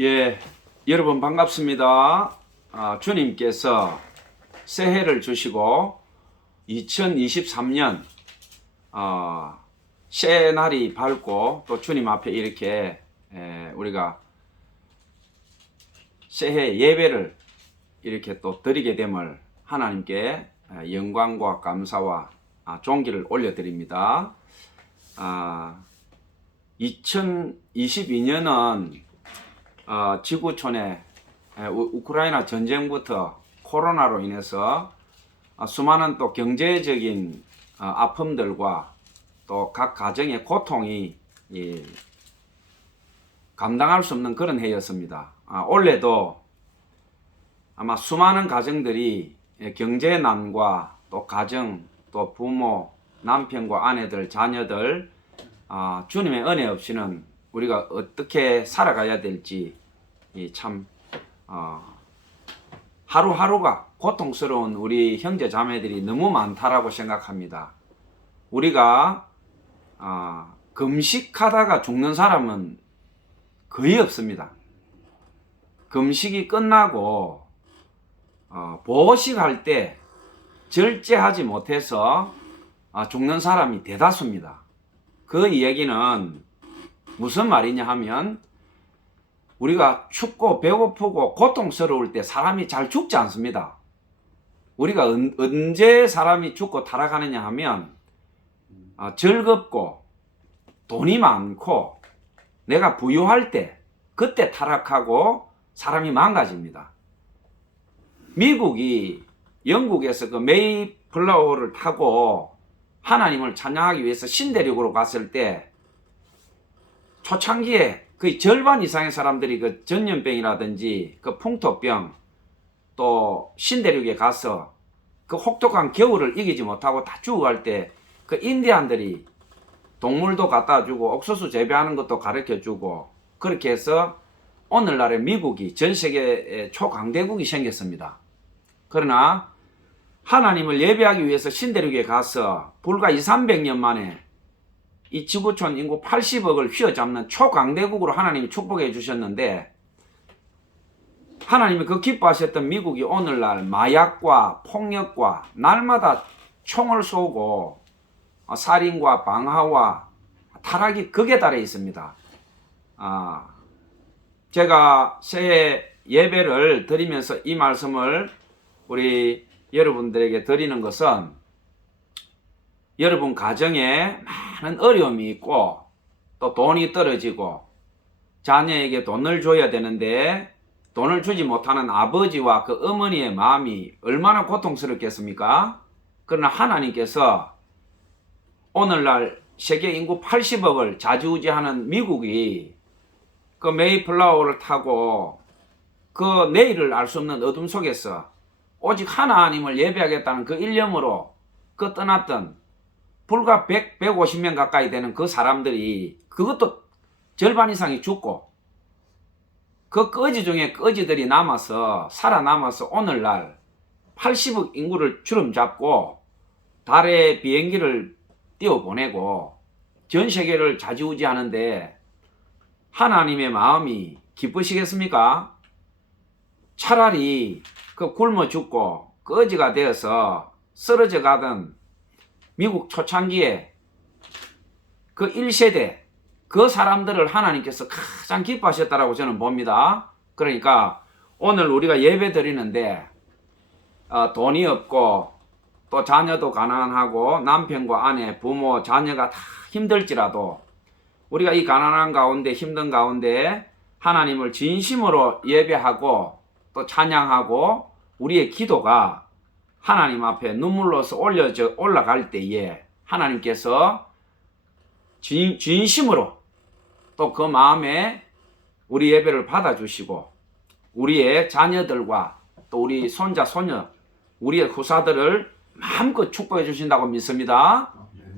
예, 여러분 반갑습니다. 주님께서 새해를 주시고 2023년 새 날이 밝고 또 주님 앞에 이렇게 우리가 새해 예배를 이렇게 또 드리게 됨을 하나님께 영광과 감사와 존귀를 올려드립니다. 2022년은 지구촌에 우크라이나 전쟁부터 코로나로 인해서 수많은 또 경제적인 아픔들과 또 각 가정의 고통이 감당할 수 없는 그런 해였습니다. 올해도 아마 수많은 가정들이 경제난과 또 가정, 또 부모, 남편과 아내들, 자녀들 주님의 은혜 없이는 우리가 어떻게 살아가야 될지 참 하루하루가 고통스러운 우리 형제 자매들이 너무 많다라고 생각합니다. 우리가 금식하다가 죽는 사람은 거의 없습니다. 금식이 끝나고 보식할 때 절제하지 못해서 죽는 사람이 대다수입니다. 그 이야기는 무슨 말이냐 하면 우리가 춥고 배고프고 고통스러울 때 사람이 잘 죽지 않습니다. 우리가 언제 사람이 죽고 타락하느냐 하면 즐겁고 돈이 많고 내가 부유할 때 그때 타락하고 사람이 망가집니다. 미국이 영국에서 그 메이플라워를 타고 하나님을 찬양하기 위해서 신대륙으로 갔을 때 초창기에 거의 절반 이상의 사람들이 그 전염병이라든지 그 풍토병 또 신대륙에 가서 그 혹독한 겨울을 이기지 못하고 다 죽어갈 때 그 인디안들이 동물도 갖다 주고 옥수수 재배하는 것도 가르쳐 주고 그렇게 해서 오늘날의 미국이 전 세계의 초강대국이 생겼습니다. 그러나 하나님을 예배하기 위해서 신대륙에 가서 불과 200~300년 만에 이 지구촌 인구 80억을 휘어잡는 초강대국으로 하나님이 축복해 주셨는데 하나님이 그 기뻐하셨던 미국이 오늘날 마약과 폭력과 날마다 총을 쏘고 살인과 방화와 타락이 극에 달해 있습니다. 제가 새해 예배를 드리면서 이 말씀을 우리 여러분들에게 드리는 것은 여러분 가정에 많은 어려움이 있고 또 돈이 떨어지고 자녀에게 돈을 줘야 되는데 돈을 주지 못하는 아버지와 그 어머니의 마음이 얼마나 고통스럽겠습니까? 그러나 하나님께서 오늘날 세계 인구 80억을 좌지우지하는 미국이 그 메이플라워를 타고 그 내일을 알 수 없는 어둠 속에서 오직 하나님을 예배하겠다는 그 일념으로 그 떠났던 불과 100, 150명 가까이 되는 그 사람들이 그것도 절반 이상이 죽고 그 꺼지 중에 꺼지들이 남아서 살아남아서 오늘날 80억 인구를 주름잡고 달에 비행기를 띄워보내고 전 세계를 좌지우지하는데 하나님의 마음이 기쁘시겠습니까? 차라리 그 굶어 죽고 꺼지가 되어서 쓰러져 가던 미국 초창기에 그 1세대 그 사람들을 하나님께서 가장 기뻐하셨다라고 저는 봅니다. 그러니까 오늘 우리가 예배 드리는데 돈이 없고 또 자녀도 가난하고 남편과 아내, 부모, 자녀가 다 힘들지라도 우리가 이 가난한 가운데 힘든 가운데 하나님을 진심으로 예배하고 또 찬양하고 우리의 기도가 하나님 앞에 눈물로서 올라갈 때에 하나님께서 진심으로 또 그 마음에 우리 예배를 받아주시고 우리의 자녀들과 또 우리 손자, 손녀, 우리의 후사들을 마음껏 축복해 주신다고 믿습니다.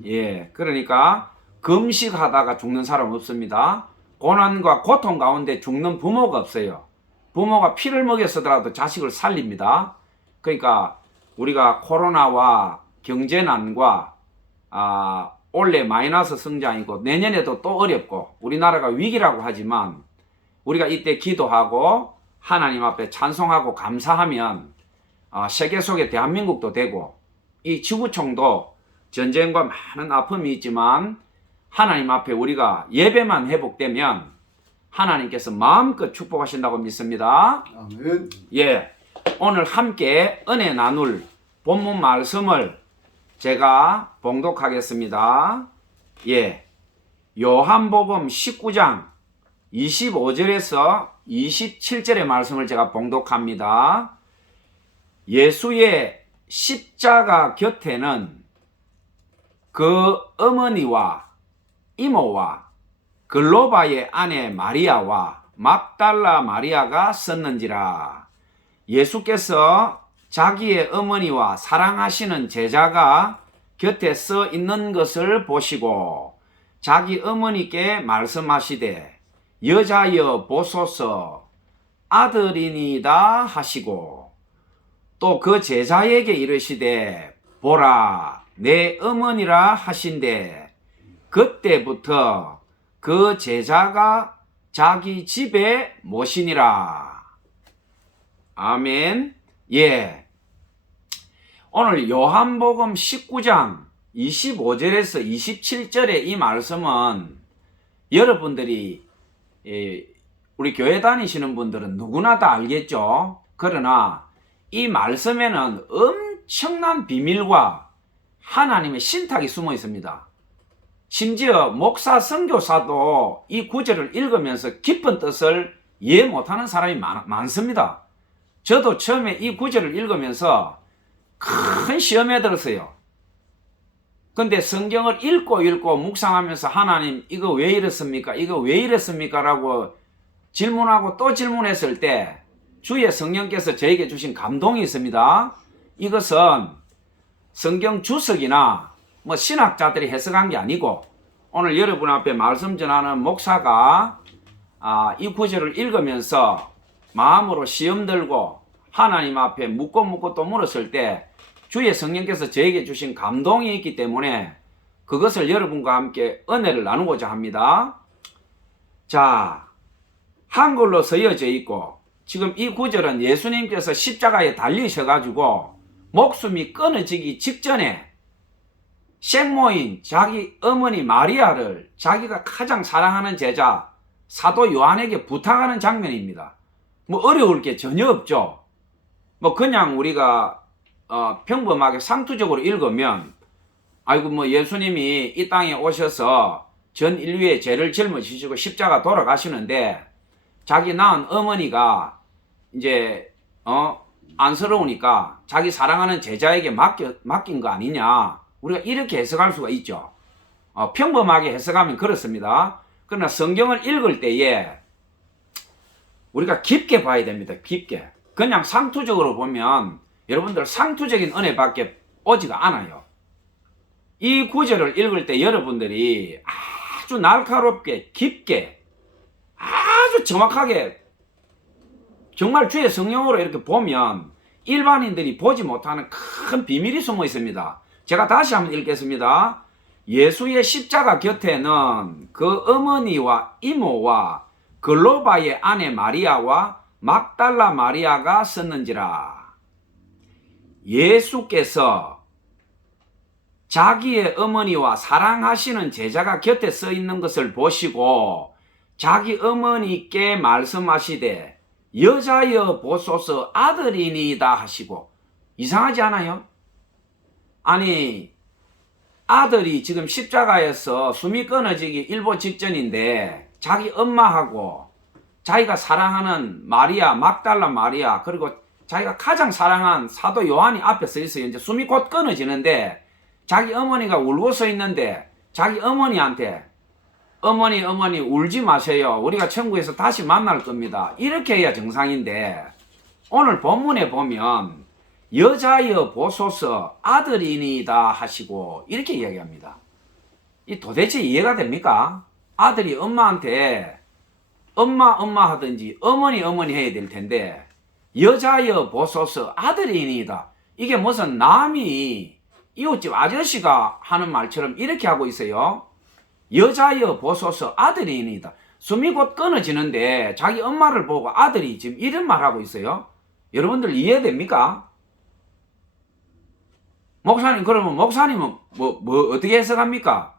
예, 그러니까 금식하다가 죽는 사람 없습니다. 고난과 고통 가운데 죽는 부모가 없어요. 부모가 피를 먹여 쓰더라도 자식을 살립니다. 그러니까 우리가 코로나와 경제난과 올해 마이너스 성장이고 내년에도 또 어렵고 우리나라가 위기라고 하지만 우리가 이때 기도하고 하나님 앞에 찬송하고 감사하면 세계 속에 대한민국도 되고 이 지구촌도 전쟁과 많은 아픔이 있지만 하나님 앞에 우리가 예배만 회복되면 하나님께서 마음껏 축복하신다고 믿습니다. 아멘. 예, 오늘 함께 은혜 나눌 본문 말씀을 제가 봉독하겠습니다. 예, 요한복음 19장 25절에서 27절의 말씀을 제가 봉독합니다. 예수의 십자가 곁에는 그 어머니와 이모와 글로바의 아내 마리아와 막달라 마리아가 섰는지라. 예수께서 자기의 어머니와 사랑하시는 제자가 곁에 서 있는 것을 보시고 자기 어머니께 말씀하시되 여자여 보소서 아들이니이다 하시고 또 그 제자에게 이르시되 보라 내 어머니라 하신대 그때부터 그 제자가 자기 집에 모시니라. 아멘. 예. 오늘 요한복음 19장 25절에서 27절의 이 말씀은 여러분들이 우리 교회 다니시는 분들은 누구나 다 알겠죠. 그러나 이 말씀에는 엄청난 비밀과 하나님의 신탁이 숨어 있습니다. 심지어 목사 선교사도 이 구절을 읽으면서 깊은 뜻을 이해 못하는 사람이 많습니다. 저도 처음에 이 구절을 읽으면서 큰 시험에 들었어요. 근데 성경을 읽고 묵상하면서 하나님 이거 왜 이랬습니까? 이거 왜 이랬습니까? 라고 질문하고 또 질문했을 때 주의 성령께서 저에게 주신 감동이 있습니다. 이것은 성경 주석이나 신학자들이 해석한 게 아니고 오늘 여러분 앞에 말씀 전하는 목사가 이 구절을 읽으면서 마음으로 시험 들고 하나님 앞에 묻고 또 물었을 때 주의 성령께서 저에게 주신 감동이 있기 때문에 그것을 여러분과 함께 은혜를 나누고자 합니다. 자, 한글로 쓰여져 있고 지금 이 구절은 예수님께서 십자가에 달리셔가지고 목숨이 끊어지기 직전에 생모인 자기 어머니 마리아를 자기가 가장 사랑하는 제자 사도 요한에게 부탁하는 장면입니다. 어려울 게 전혀 없죠. 그냥 우리가 평범하게 상투적으로 읽으면 아이고 예수님이 이 땅에 오셔서 전 인류의 죄를 짊어지시고 십자가 돌아가시는데 자기 낳은 어머니가 이제 안쓰러우니까 자기 사랑하는 제자에게 맡긴 거 아니냐. 우리가 이렇게 해석할 수가 있죠. 평범하게 해석하면 그렇습니다. 그러나 성경을 읽을 때에 우리가 깊게 봐야 됩니다. 깊게. 그냥 상투적으로 보면 여러분들 상투적인 은혜밖에 오지가 않아요. 이 구절을 읽을 때 여러분들이 아주 날카롭게 깊게 아주 정확하게 정말 주의 성령으로 이렇게 보면 일반인들이 보지 못하는 큰 비밀이 숨어 있습니다. 제가 다시 한번 읽겠습니다. 예수의 십자가 곁에는 그 어머니와 이모와 글로바의 아내 마리아와 막달라 마리아가 섰는지라. 예수께서 자기의 어머니와 사랑하시는 제자가 곁에 서 있는 것을 보시고 자기 어머니께 말씀하시되 여자여 보소서 아들이니이다 하시고. 이상하지 않아요? 아니 아들이 지금 십자가에서 숨이 끊어지기 일보 직전인데 자기 엄마하고 자기가 사랑하는 마리아 막달라 마리아 그리고 자기가 가장 사랑한 사도 요한이 앞에 서 있어요. 이제 숨이 곧 끊어지는데 자기 어머니가 울고 서 있는데 자기 어머니한테 어머니 울지 마세요. 우리가 천국에서 다시 만날 겁니다. 이렇게 해야 정상인데 오늘 본문에 보면 여자여 보소서 아들이니이다 하시고 이렇게 이야기합니다. 이 도대체 이해가 됩니까? 아들이 엄마한테 엄마 하든지 어머니 해야 될 텐데 여자여 보소서 아들이니이다. 이게 무슨 남이 이웃집 아저씨가 하는 말처럼 이렇게 하고 있어요. 여자여 보소서 아들이니이다. 숨이 곧 끊어지는데 자기 엄마를 보고 아들이 지금 이런 말 하고 있어요. 여러분들 이해됩니까? 목사님, 그러면 목사님은 뭐 어떻게 해석합니까?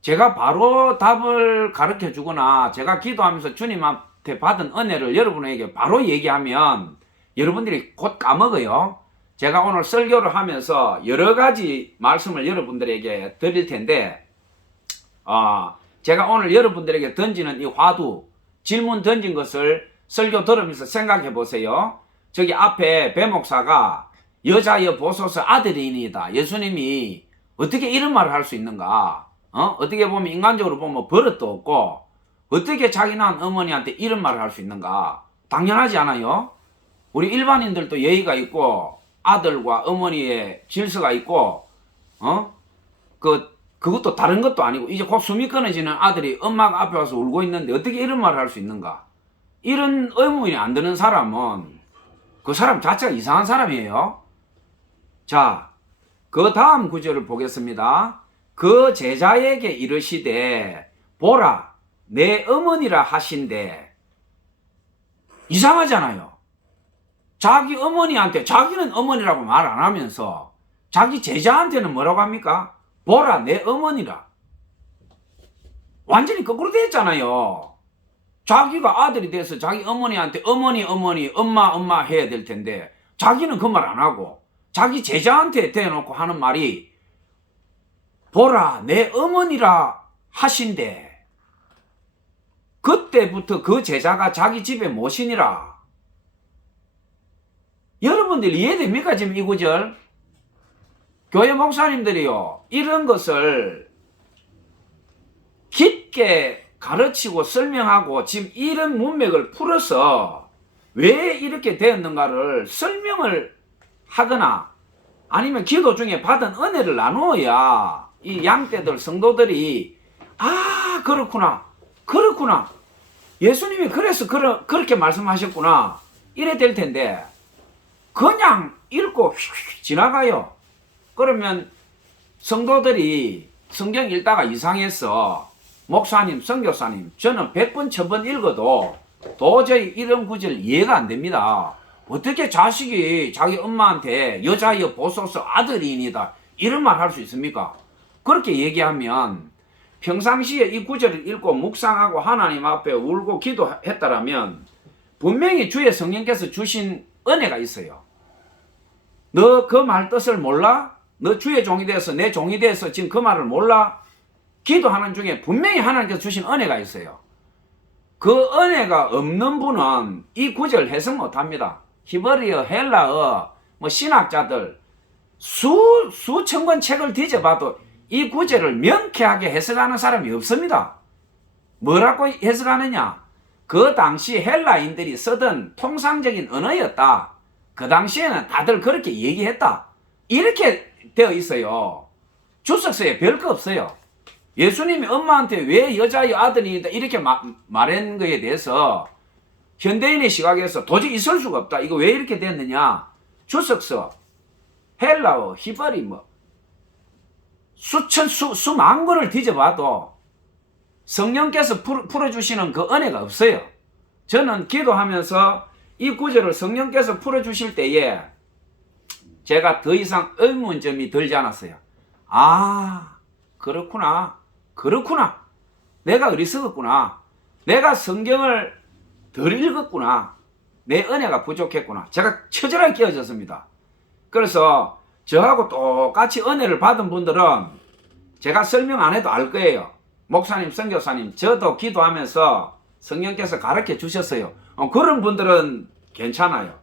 제가 바로 답을 가르쳐 주거나 제가 기도하면서 주님한테 받은 은혜를 여러분에게 바로 얘기하면 여러분들이 곧 까먹어요. 제가 오늘 설교를 하면서 여러 가지 말씀을 여러분들에게 드릴 텐데, 제가 오늘 여러분들에게 던지는 이 화두, 질문 던진 것을 설교 들으면서 생각해 보세요. 저기 앞에 배 목사가 여자여 보소서 아들이니이다. 예수님이 어떻게 이런 말을 할 수 있는가? 어떻게 보면 인간적으로 보면 버릇도 없고 어떻게 자기 낳은 어머니한테 이런 말을 할 수 있는가? 당연하지 않아요? 우리 일반인들도 예의가 있고 아들과 어머니의 질서가 있고 그것도 다른 것도 아니고 이제 곧 숨이 끊어지는 아들이 엄마가 앞에 와서 울고 있는데 어떻게 이런 말을 할 수 있는가? 이런 의문이 안 드는 사람은 그 사람 자체가 이상한 사람이에요. 자, 그 다음 구절을 보겠습니다. 그 제자에게 이르시되 보라 내 어머니라 하신대. 이상하잖아요. 자기 어머니한테 자기는 어머니라고 말 안 하면서 자기 제자한테는 뭐라고 합니까? 보라 내 어머니라. 완전히 거꾸로 됐잖아요. 자기가 아들이 돼서 자기 어머니한테 어머니 엄마 해야 될 텐데 자기는 그 말 안 하고 자기 제자한테 대놓고 하는 말이 보라 내 어머니라 하신대. 그때부터 그 제자가 자기 집에 모시니라. 여러분들 이해됩니까? 지금 이 구절? 교회 목사님들이요, 이런 것을 깊게 가르치고 설명하고 지금 이런 문맥을 풀어서 왜 이렇게 되었는가를 설명을 하거나 아니면 기도 중에 받은 은혜를 나누어야 이 양떼들 성도들이 그렇구나 예수님이 그래서 그렇게 말씀하셨구나 이래 될 텐데 그냥 읽고 휙 지나가요. 그러면 성도들이 성경 읽다가 이상해서 목사님, 선교사님, 저는 100번, 1000번 읽어도 도저히 이런 구절 이해가 안 됩니다. 어떻게 자식이 자기 엄마한테 여자여 보소서 아들이니다 이런 말 할 수 있습니까? 그렇게 얘기하면 평상시에 이 구절을 읽고 묵상하고 하나님 앞에 울고 기도했다라면 분명히 주의 성령께서 주신 은혜가 있어요. 너 그 말 뜻을 몰라? 너 주의 종이 되어서 내 종이 되어서 지금 그 말을 몰라? 기도하는 중에 분명히 하나님께서 주신 은혜가 있어요. 그 은혜가 없는 분은 이 구절 해석 못합니다. 히브리어, 헬라어, 신학자들 수천 권 책을 뒤져봐도 이 구절을 명쾌하게 해석하는 사람이 없습니다. 뭐라고 해석하느냐? 그 당시 헬라인들이 쓰던 통상적인 언어였다. 그 당시에는 다들 그렇게 얘기했다. 이렇게 되어 있어요. 주석서에 별거 없어요. 예수님이 엄마한테 왜 여자의 아들이다 이렇게 말한 거에 대해서 현대인의 시각에서 도저히 있을 수가 없다. 이거 왜 이렇게 됐느냐? 주석서, 헬라어, 히브리 수만 권을 뒤져봐도 성령께서 풀어주시는 그 은혜가 없어요. 저는 기도하면서 이 구절을 성령께서 풀어주실 때에 제가 더 이상 의문점이 들지 않았어요. 그렇구나. 내가 어리석었구나. 내가 성경을 덜 읽었구나. 내 은혜가 부족했구나. 제가 처절하게 깨어졌습니다. 그래서 저하고 똑같이 은혜를 받은 분들은 제가 설명 안 해도 알 거예요. 목사님, 선교사님, 저도 기도하면서 성령께서 가르쳐 주셨어요. 그런 분들은 괜찮아요.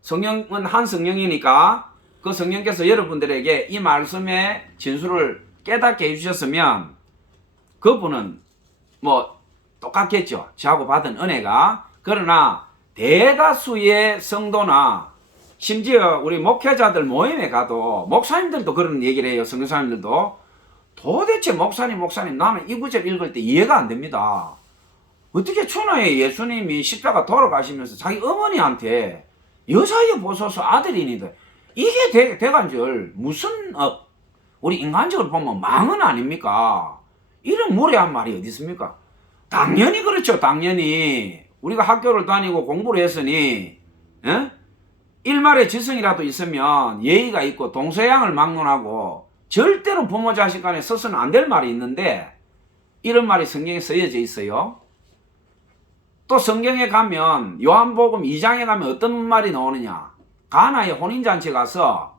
성령은 한 성령이니까 그 성령께서 여러분들에게 이 말씀의 진수를 깨닫게 해주셨으면 그분은 똑같겠죠. 저하고 받은 은혜가. 그러나 대다수의 성도나 심지어 우리 목회자들 모임에 가도 목사님들도 그런 얘기를 해요. 선교사님들도 도대체 목사님 나는 이 구절 읽을 때 이해가 안 됩니다. 어떻게 천하에 예수님이 십자가 돌아가시면서 자기 어머니한테 여자여 보소서 아들이니들 이게 대간절 무슨 우리 인간적으로 보면 망은 아닙니까? 이런 무례한 말이 어디 있습니까? 당연히 그렇죠. 당연히. 우리가 학교를 다니고 공부를 했으니, 예? 일말의 지성이라도 있으면 예의가 있고 동서양을 막론하고 절대로 부모 자식 간에 써서는 안 될 말이 있는데, 이런 말이 성경에 쓰여져 있어요. 또 성경에 가면 요한복음 2장에 가면 어떤 말이 나오느냐. 가나의 혼인잔치에 가서,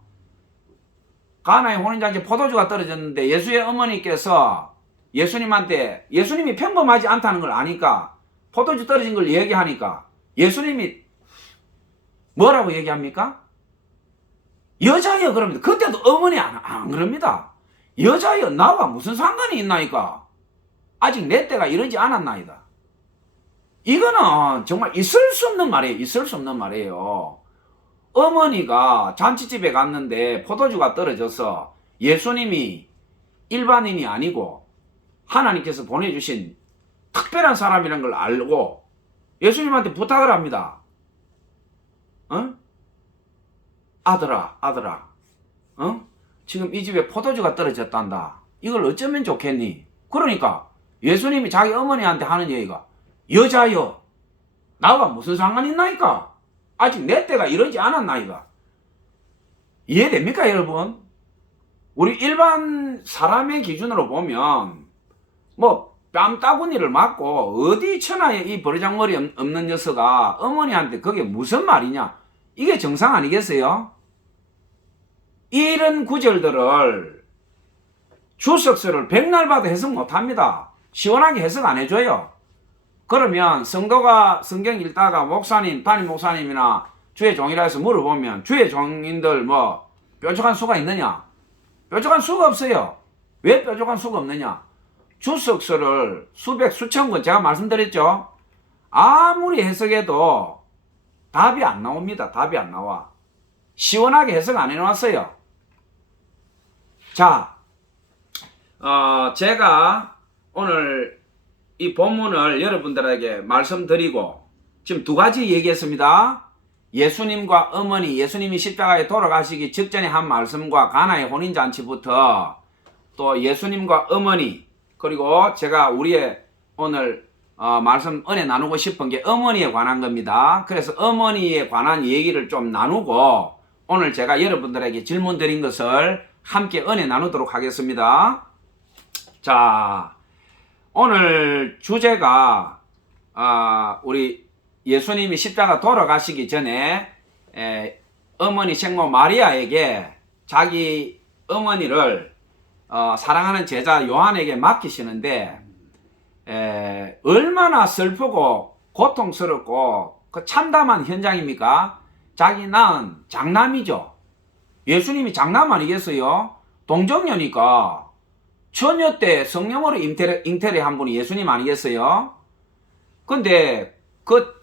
가나의 혼인잔치에 포도주가 떨어졌는데 예수의 어머니께서 예수님한테, 예수님이 평범하지 않다는 걸 아니까 포도주 떨어진 걸 얘기하니까 예수님이 뭐라고 얘기합니까? 여자여 그럽니다. 그때도 어머니 안 그럽니다. 여자여 나와 무슨 상관이 있나이까? 아직 내 때가 이러지 않았나이다. 이거는 정말 있을 수 없는 말이에요. 있을 수 없는 말이에요. 어머니가 잔치집에 갔는데 포도주가 떨어져서 예수님이 일반인이 아니고 하나님께서 보내주신 특별한 사람이라는 걸 알고 예수님한테 부탁을 합니다. 아들아, 지금 이 집에 포도주가 떨어졌단다. 이걸 어쩌면 좋겠니? 그러니까 예수님이 자기 어머니한테 하는 얘기가, 여자여, 나와 무슨 상관이 있나이까? 아직 내 때가 이러지 않았나이다. 이해됩니까, 여러분? 우리 일반 사람의 기준으로 보면 뭐 뺨따구니를 맞고 어디 천하에 이 버르장머리 없는 녀석아 어머니한테 그게 무슨 말이냐, 이게 정상 아니겠어요? 이런 구절들을 주석서를 백날 봐도 해석 못합니다. 시원하게 해석 안 해줘요. 그러면 성도가 성경 읽다가 목사님, 담임 목사님이나 주의 종이라 해서 물어보면 주의 종인들 뭐 뾰족한 수가 있느냐? 뾰족한 수가 없어요. 왜 뾰족한 수가 없느냐? 주석서를 수백 수천 권 제가 말씀드렸죠. 아무리 해석해도 답이 안 나옵니다. 답이 안 나와. 시원하게 해석 안 해놨어요. 자, 제가 오늘 이 본문을 여러분들에게 말씀드리고 지금 두 가지 얘기했습니다. 예수님과 어머니, 예수님이 십자가에 돌아가시기 직전에 한 말씀과 가나의 혼인잔치부터 또 예수님과 어머니, 그리고 제가 우리의 오늘 말씀 은혜 나누고 싶은 게 어머니에 관한 겁니다. 그래서 어머니에 관한 얘기를 좀 나누고 오늘 제가 여러분들에게 질문 드린 것을 함께 은혜 나누도록 하겠습니다. 자, 오늘 주제가 우리 예수님이 십자가 돌아가시기 전에 어머니 생모 마리아에게 자기 어머니를 사랑하는 제자 요한에게 맡기시는데 얼마나 슬프고 고통스럽고 그 참담한 현장입니까? 자기 낳은 장남이죠. 예수님이 장남 아니겠어요? 동정녀니까 처녀 때 성령으로 잉태를 한 분이 예수님 아니겠어요? 근데 그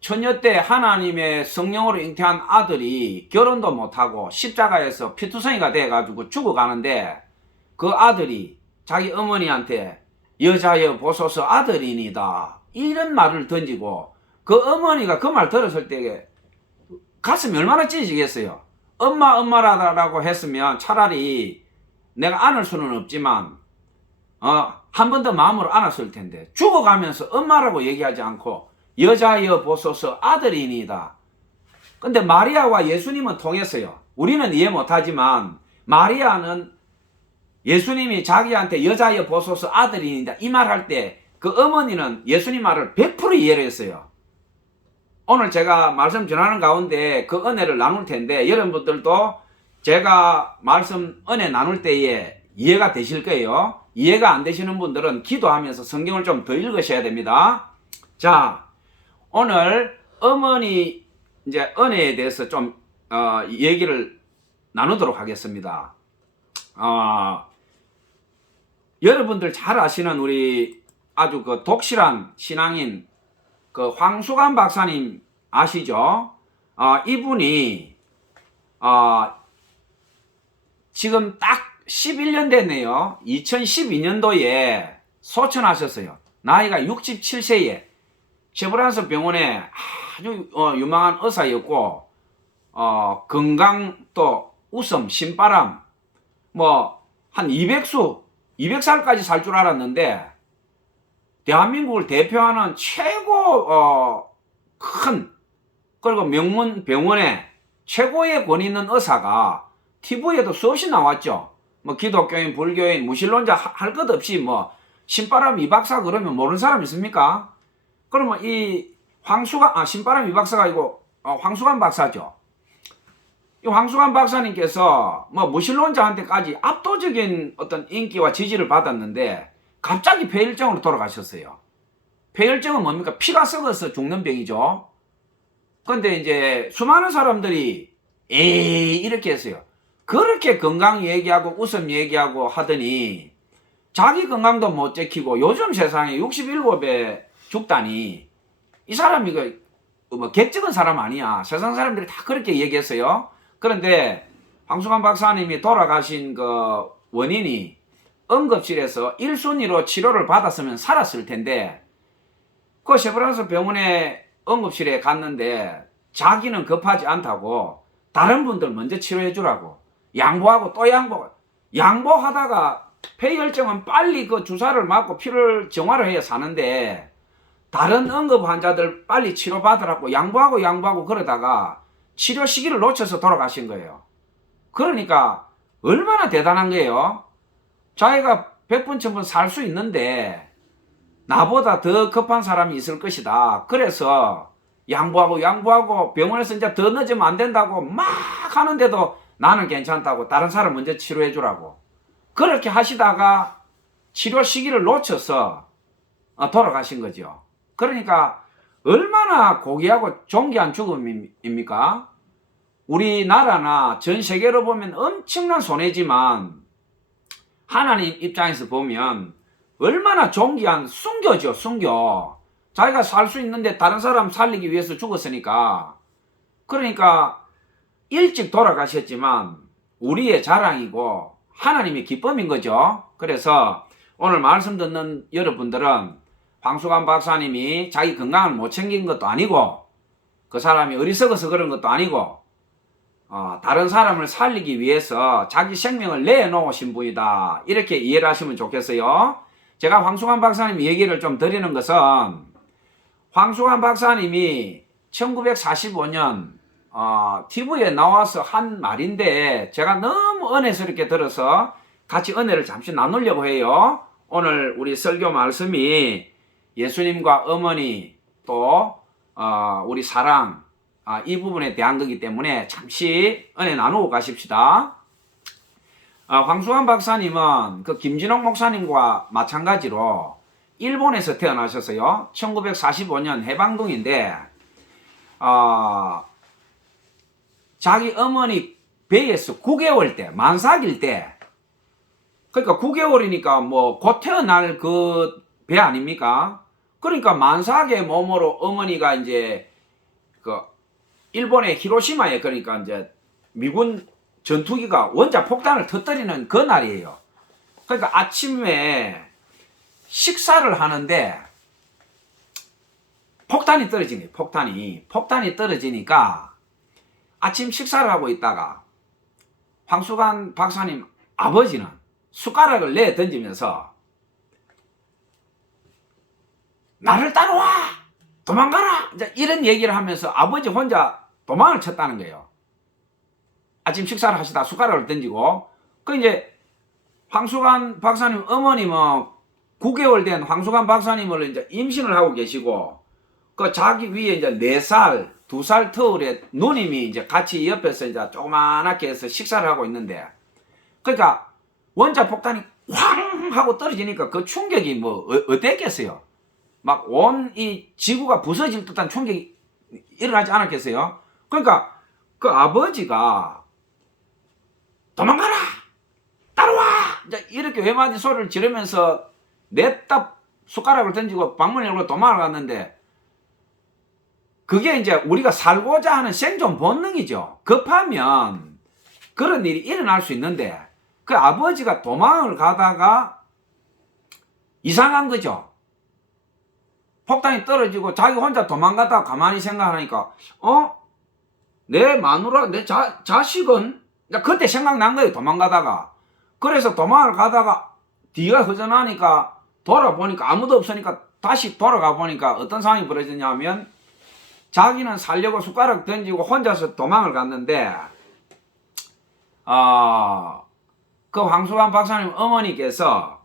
처녀 때 하나님의 성령으로 잉태한 아들이 결혼도 못하고 십자가에서 피투성이가 돼가지고 죽어가는데 그 아들이 자기 어머니한테 여자여 보소서 아들이니다 이런 말을 던지고 그 어머니가 그 말 들었을 때 가슴이 얼마나 찢어지겠어요. 엄마라고 했으면 차라리 내가 안을 수는 없지만 한 번 더 마음으로 안았을 텐데 죽어가면서 엄마라고 얘기하지 않고 여자여 보소서 아들이니다. 근데 마리아와 예수님은 통했어요. 우리는 이해 못하지만 마리아는 예수님이 자기한테 여자여 보소서 아들이니다 이 말 할 때 그 어머니는 예수님 말을 100% 이해를 했어요. 오늘 제가 말씀 전하는 가운데 그 은혜를 나눌 텐데 여러분들도 제가 말씀 은혜 나눌 때에 이해가 되실 거예요. 이해가 안 되시는 분들은 기도하면서 성경을 좀 더 읽으셔야 됩니다. 자, 오늘 어머니 이제 은혜에 대해서 좀 얘기를 나누도록 하겠습니다. 여러분들 잘 아시는 우리 아주 그 독실한 신앙인 그 황수관 박사님 아시죠? 이분이 지금 딱 11년 됐네요. 2012년도에 소천하셨어요. 나이가 67세에 쉐브란스 병원에 아주 유망한 의사였고 건강 또 웃음 신바람 뭐 한 200살까지 살 줄 알았는데 대한민국을 대표하는 최고 큰 그리고 명문 병원에 최고의 권위 있는 의사가 TV에도 수없이 나왔죠. 뭐 기독교인, 불교인, 무신론자 할 것 없이 뭐 신바람 이박사 그러면 모르는 사람 있습니까? 그러면 이 신바람 이박사가 아니고 황수관 박사죠. 이 황수관 박사님께서 뭐 무신론자한테까지 압도적인 어떤 인기와 지지를 받았는데 갑자기 폐혈증으로 돌아가셨어요. 폐혈증은 뭡니까? 피가 썩어서 죽는 병이죠. 근데 이제 수많은 사람들이 에이 이렇게 했어요. 그렇게 건강 얘기하고 웃음 얘기하고 하더니 자기 건강도 못 지키고 요즘 세상에 67에 죽다니 이 사람이 뭐 객적은 사람 아니야. 세상 사람들이 다 그렇게 얘기했어요. 그런데 황수관 박사님이 돌아가신 그 원인이 응급실에서 1순위로 치료를 받았으면 살았을 텐데 그 쉐브란스 병원에 응급실에 갔는데 자기는 급하지 않다고 다른 분들 먼저 치료해 주라고 양보하고 또 양보하다가 폐혈증은 빨리 그 주사를 맞고 피를 정화를 해야 사는데 다른 응급 환자들 빨리 치료받으라고 양보하고 그러다가 치료 시기를 놓쳐서 돌아가신 거예요. 그러니까 얼마나 대단한 거예요. 자기가 100분 1000분 살 수 있는데 나보다 더 급한 사람이 있을 것이다. 그래서 양보하고 병원에서 이제 더 늦으면 안 된다고 막 하는데도 나는 괜찮다고 다른 사람 먼저 치료해 주라고 그렇게 하시다가 치료 시기를 놓쳐서 돌아가신 거죠. 그러니까 얼마나 고귀하고 존귀한 죽음입니까? 우리나라나 전 세계로 보면 엄청난 손해지만 하나님 입장에서 보면 얼마나 존귀한 순교죠. 순교. 자기가 살 수 있는데 다른 사람 살리기 위해서 죽었으니까. 그러니까 일찍 돌아가셨지만 우리의 자랑이고 하나님의 기쁨인 거죠. 그래서 오늘 말씀 듣는 여러분들은 황수관 박사님이 자기 건강을 못 챙긴 것도 아니고 그 사람이 어리석어서 그런 것도 아니고 다른 사람을 살리기 위해서 자기 생명을 내놓으신 분이다. 이렇게 이해를 하시면 좋겠어요. 제가 황수관 박사님 얘기를 좀 드리는 것은 황수관 박사님이 1945년 TV에 나와서 한 말인데 제가 너무 은혜스럽게 들어서 같이 은혜를 잠시 나누려고 해요. 오늘 우리 설교 말씀이 예수님과 어머니 또 우리 사랑 이 부분에 대한 거기 때문에 잠시 은혜 나누고 가십시다. 황수관 박사님은 그 김진홍 목사님과 마찬가지로 일본에서 태어나셨어요. 1945년 해방동인데 자기 어머니 배에서 9개월 때 만삭일 때 그러니까 9개월이니까 뭐 곧 태어날 그 배 아닙니까? 그러니까 만삭의 몸으로 어머니가 이제 그 일본의 히로시마에 그러니까 이제 미군 전투기가 원자 폭탄을 터뜨리는 그 날이에요. 그러니까 아침에 식사를 하는데 폭탄이 떨어지네. 폭탄이 떨어지니까 아침 식사를 하고 있다가 황수관 박사님 아버지는 숟가락을 내 던지면서 나를 따라와! 도망가라! 이런 얘기를 하면서 아버지 혼자 도망을 쳤다는 거예요. 아침 식사를 하시다 숟가락을 던지고 그 이제 황수관 박사님 어머님은 9개월 된 황수관 박사님을 이제 임신을 하고 계시고 그 자기 위에 이제 4살, 2살 터울에 누님이 이제 같이 옆에서 이제 조그만하게 해서 식사를 하고 있는데 그러니까 원자 폭탄이 쾅 하고 떨어지니까 그 충격이 뭐 어땠겠어요? 막 온 이 지구가 부서질 듯한 충격이 일어나지 않았겠어요? 그러니까 그 아버지가 도망가라! 따라와! 이렇게 외마디 소리를 지르면서 냅다 숟가락을 던지고 방문을 열고 도망을 갔는데 그게 이제 우리가 살고자 하는 생존 본능이죠. 급하면 그런 일이 일어날 수 있는데 그 아버지가 도망을 가다가 이상한 거죠. 폭탄이 떨어지고 자기 혼자 도망가다가 가만히 생각하니까 내 마누라 내 자식은 그때 생각난 거예요. 도망가다가. 그래서 도망을 가다가 뒤가 허전하니까 돌아보니까 아무도 없으니까 다시 돌아가 보니까 어떤 상황이 벌어졌냐면 자기는 살려고 숟가락 던지고 혼자서 도망을 갔는데 그 황수관 박사님 어머니께서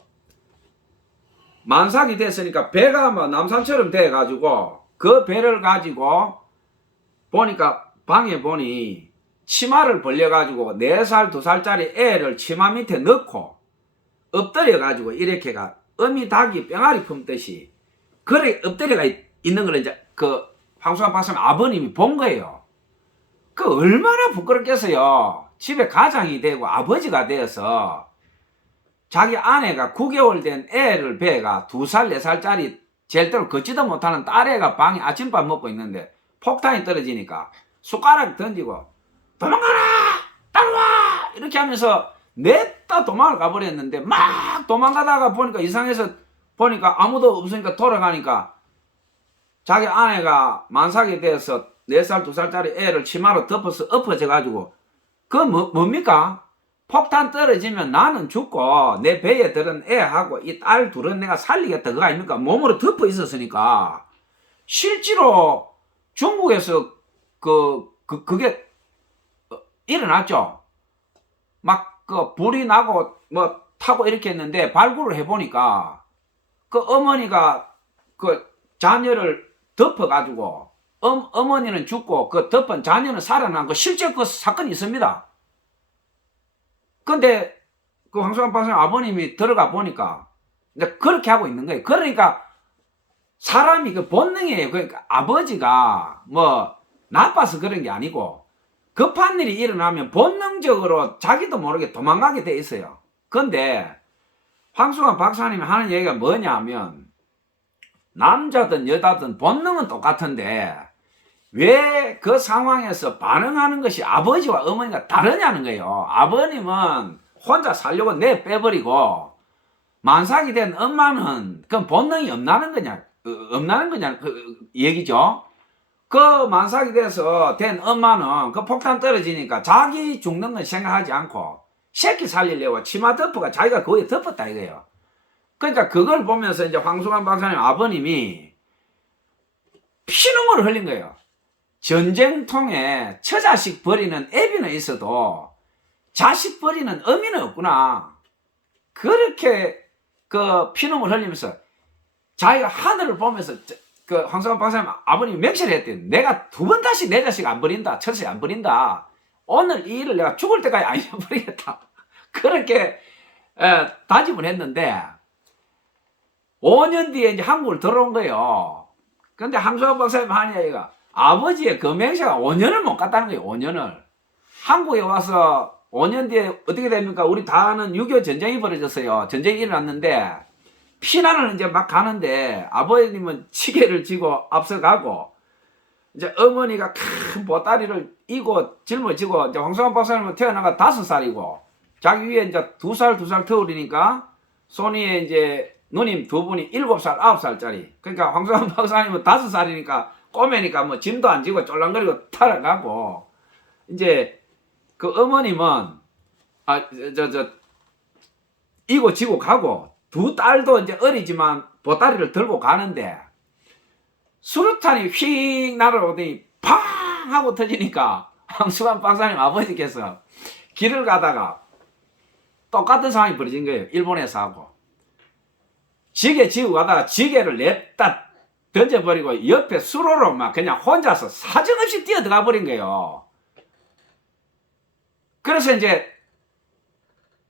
만삭이 됐으니까 배가 뭐 남산처럼 돼가지고 그 배를 가지고 보니까 방에 보니 치마를 벌려가지고 4살 2살짜리 애를 치마 밑에 넣고 엎드려가지고 이렇게가 어미 닭이 뺑아리 품듯이 그래 엎드려가 있는 걸 이제 그 황수관 박사님 아버님이 본 거예요. 그 얼마나 부끄럽겠어요. 집에 가장이 되고 아버지가 되어서 자기 아내가 9개월 된 애를 배가 2살 4살짜리 제대로 걷지도 못하는 딸애가 방에 아침밥 먹고 있는데 폭탄이 떨어지니까 숟가락 던지고 도망가라 따라와 이렇게 하면서 냈다 도망을 가버렸는데 막 도망가다가 보니까 이상해서 보니까 아무도 없으니까 돌아가니까 자기 아내가 만삭이 돼서 4살 2살짜리 애를 치마로 덮어서 엎어져 가지고 그건 뭡니까? 폭탄 떨어지면 나는 죽고 내 배에 들은 애하고 이 딸 둘은 내가 살리겠다 그거 아닙니까? 몸으로 덮어 있었으니까 실제로 중국에서 그게 일어났죠. 막 그 불이 나고 뭐 타고 이렇게 했는데 발굴을 해보니까 그 어머니가 그 자녀를 덮어가지고 어머니는 죽고 그 덮은 자녀는 살아난 그 실제 그 사건이 있습니다. 근데 그 황수관 박사님 아버님이 들어가 보니까 이제 그렇게 하고 있는 거예요. 그러니까 사람이 그 본능이에요. 그러니까 아버지가 뭐 나빠서 그런 게 아니고 급한 일이 일어나면 본능적으로 자기도 모르게 도망가게 돼 있어요. 근데 황수관 박사님이 하는 얘기가 뭐냐면 남자든 여자든 본능은 똑같은데 왜 그 상황에서 반응하는 것이 아버지와 어머니가 다르냐는 거예요. 아버님은 혼자 살려고 내 빼버리고 만삭이 된 엄마는 그건 본능이 없나는 거냐 그 얘기죠. 그 만삭이 돼서 된 엄마는 그 폭탄 떨어지니까 자기 죽는 건 생각하지 않고 새끼 살리려고 치마 덮어가 자기가 거기에 덮었다 이거예요. 그러니까 그걸 보면서 이제 황수관 박사님 아버님이 피눈물을 흘린 거예요. 전쟁통에 처자식 버리는 애비는 있어도 자식 버리는 어미는 없구나. 그렇게 그 피눈물 흘리면서 자기가 하늘을 보면서 그 황수관 박사님 아버님이 맹세를 했대요. 내가 2번 다시 내 자식 안 버린다. 처자식 안 버린다. 오늘 이 일을 내가 죽을 때까지 안 잊어버리겠다. 그렇게 다짐을 했는데 5년 뒤에 이제 한국을 들어온 거예요. 근데 황수관 박사님 하는 얘기가 아버지의 그 맹세가 5년을 못 갔다는 거예요. 5년을. 한국에 와서 5년 뒤에 어떻게 됩니까? 우리 다 아는 6.25 전쟁이 벌어졌어요. 전쟁이 일어났는데 피난을 이제 막 가는데 아버님은 지게를 지고 앞서가고 이제 어머니가 큰 보따리를 이고 짊어지고 이제 황수관 박사님은 태어나가 5살이고 자기 위에 이제 2살 터울이니까 손위에 이제 누님 2분이 7살 9살짜리. 그러니까 황수관 박사님은 5살이니까 꼬매니까 뭐 짐도 안 지고 쫄랑거리고 따라가고 이제 그 어머님은 이고 지고 가고 2 딸도 이제 어리지만 보따리를 들고 가는데 수류탄이 휙 날아오더니 팡 하고 터지니까 황수관 박사님 아버지께서 길을 가다가 똑같은 상황이 벌어진 거예요. 일본에서 하고 지게 지고 가다가 지게를 냅다 던져버리고 옆에 수로로 막 그냥 혼자서 사정없이 뛰어들어가 버린 거예요. 그래서 이제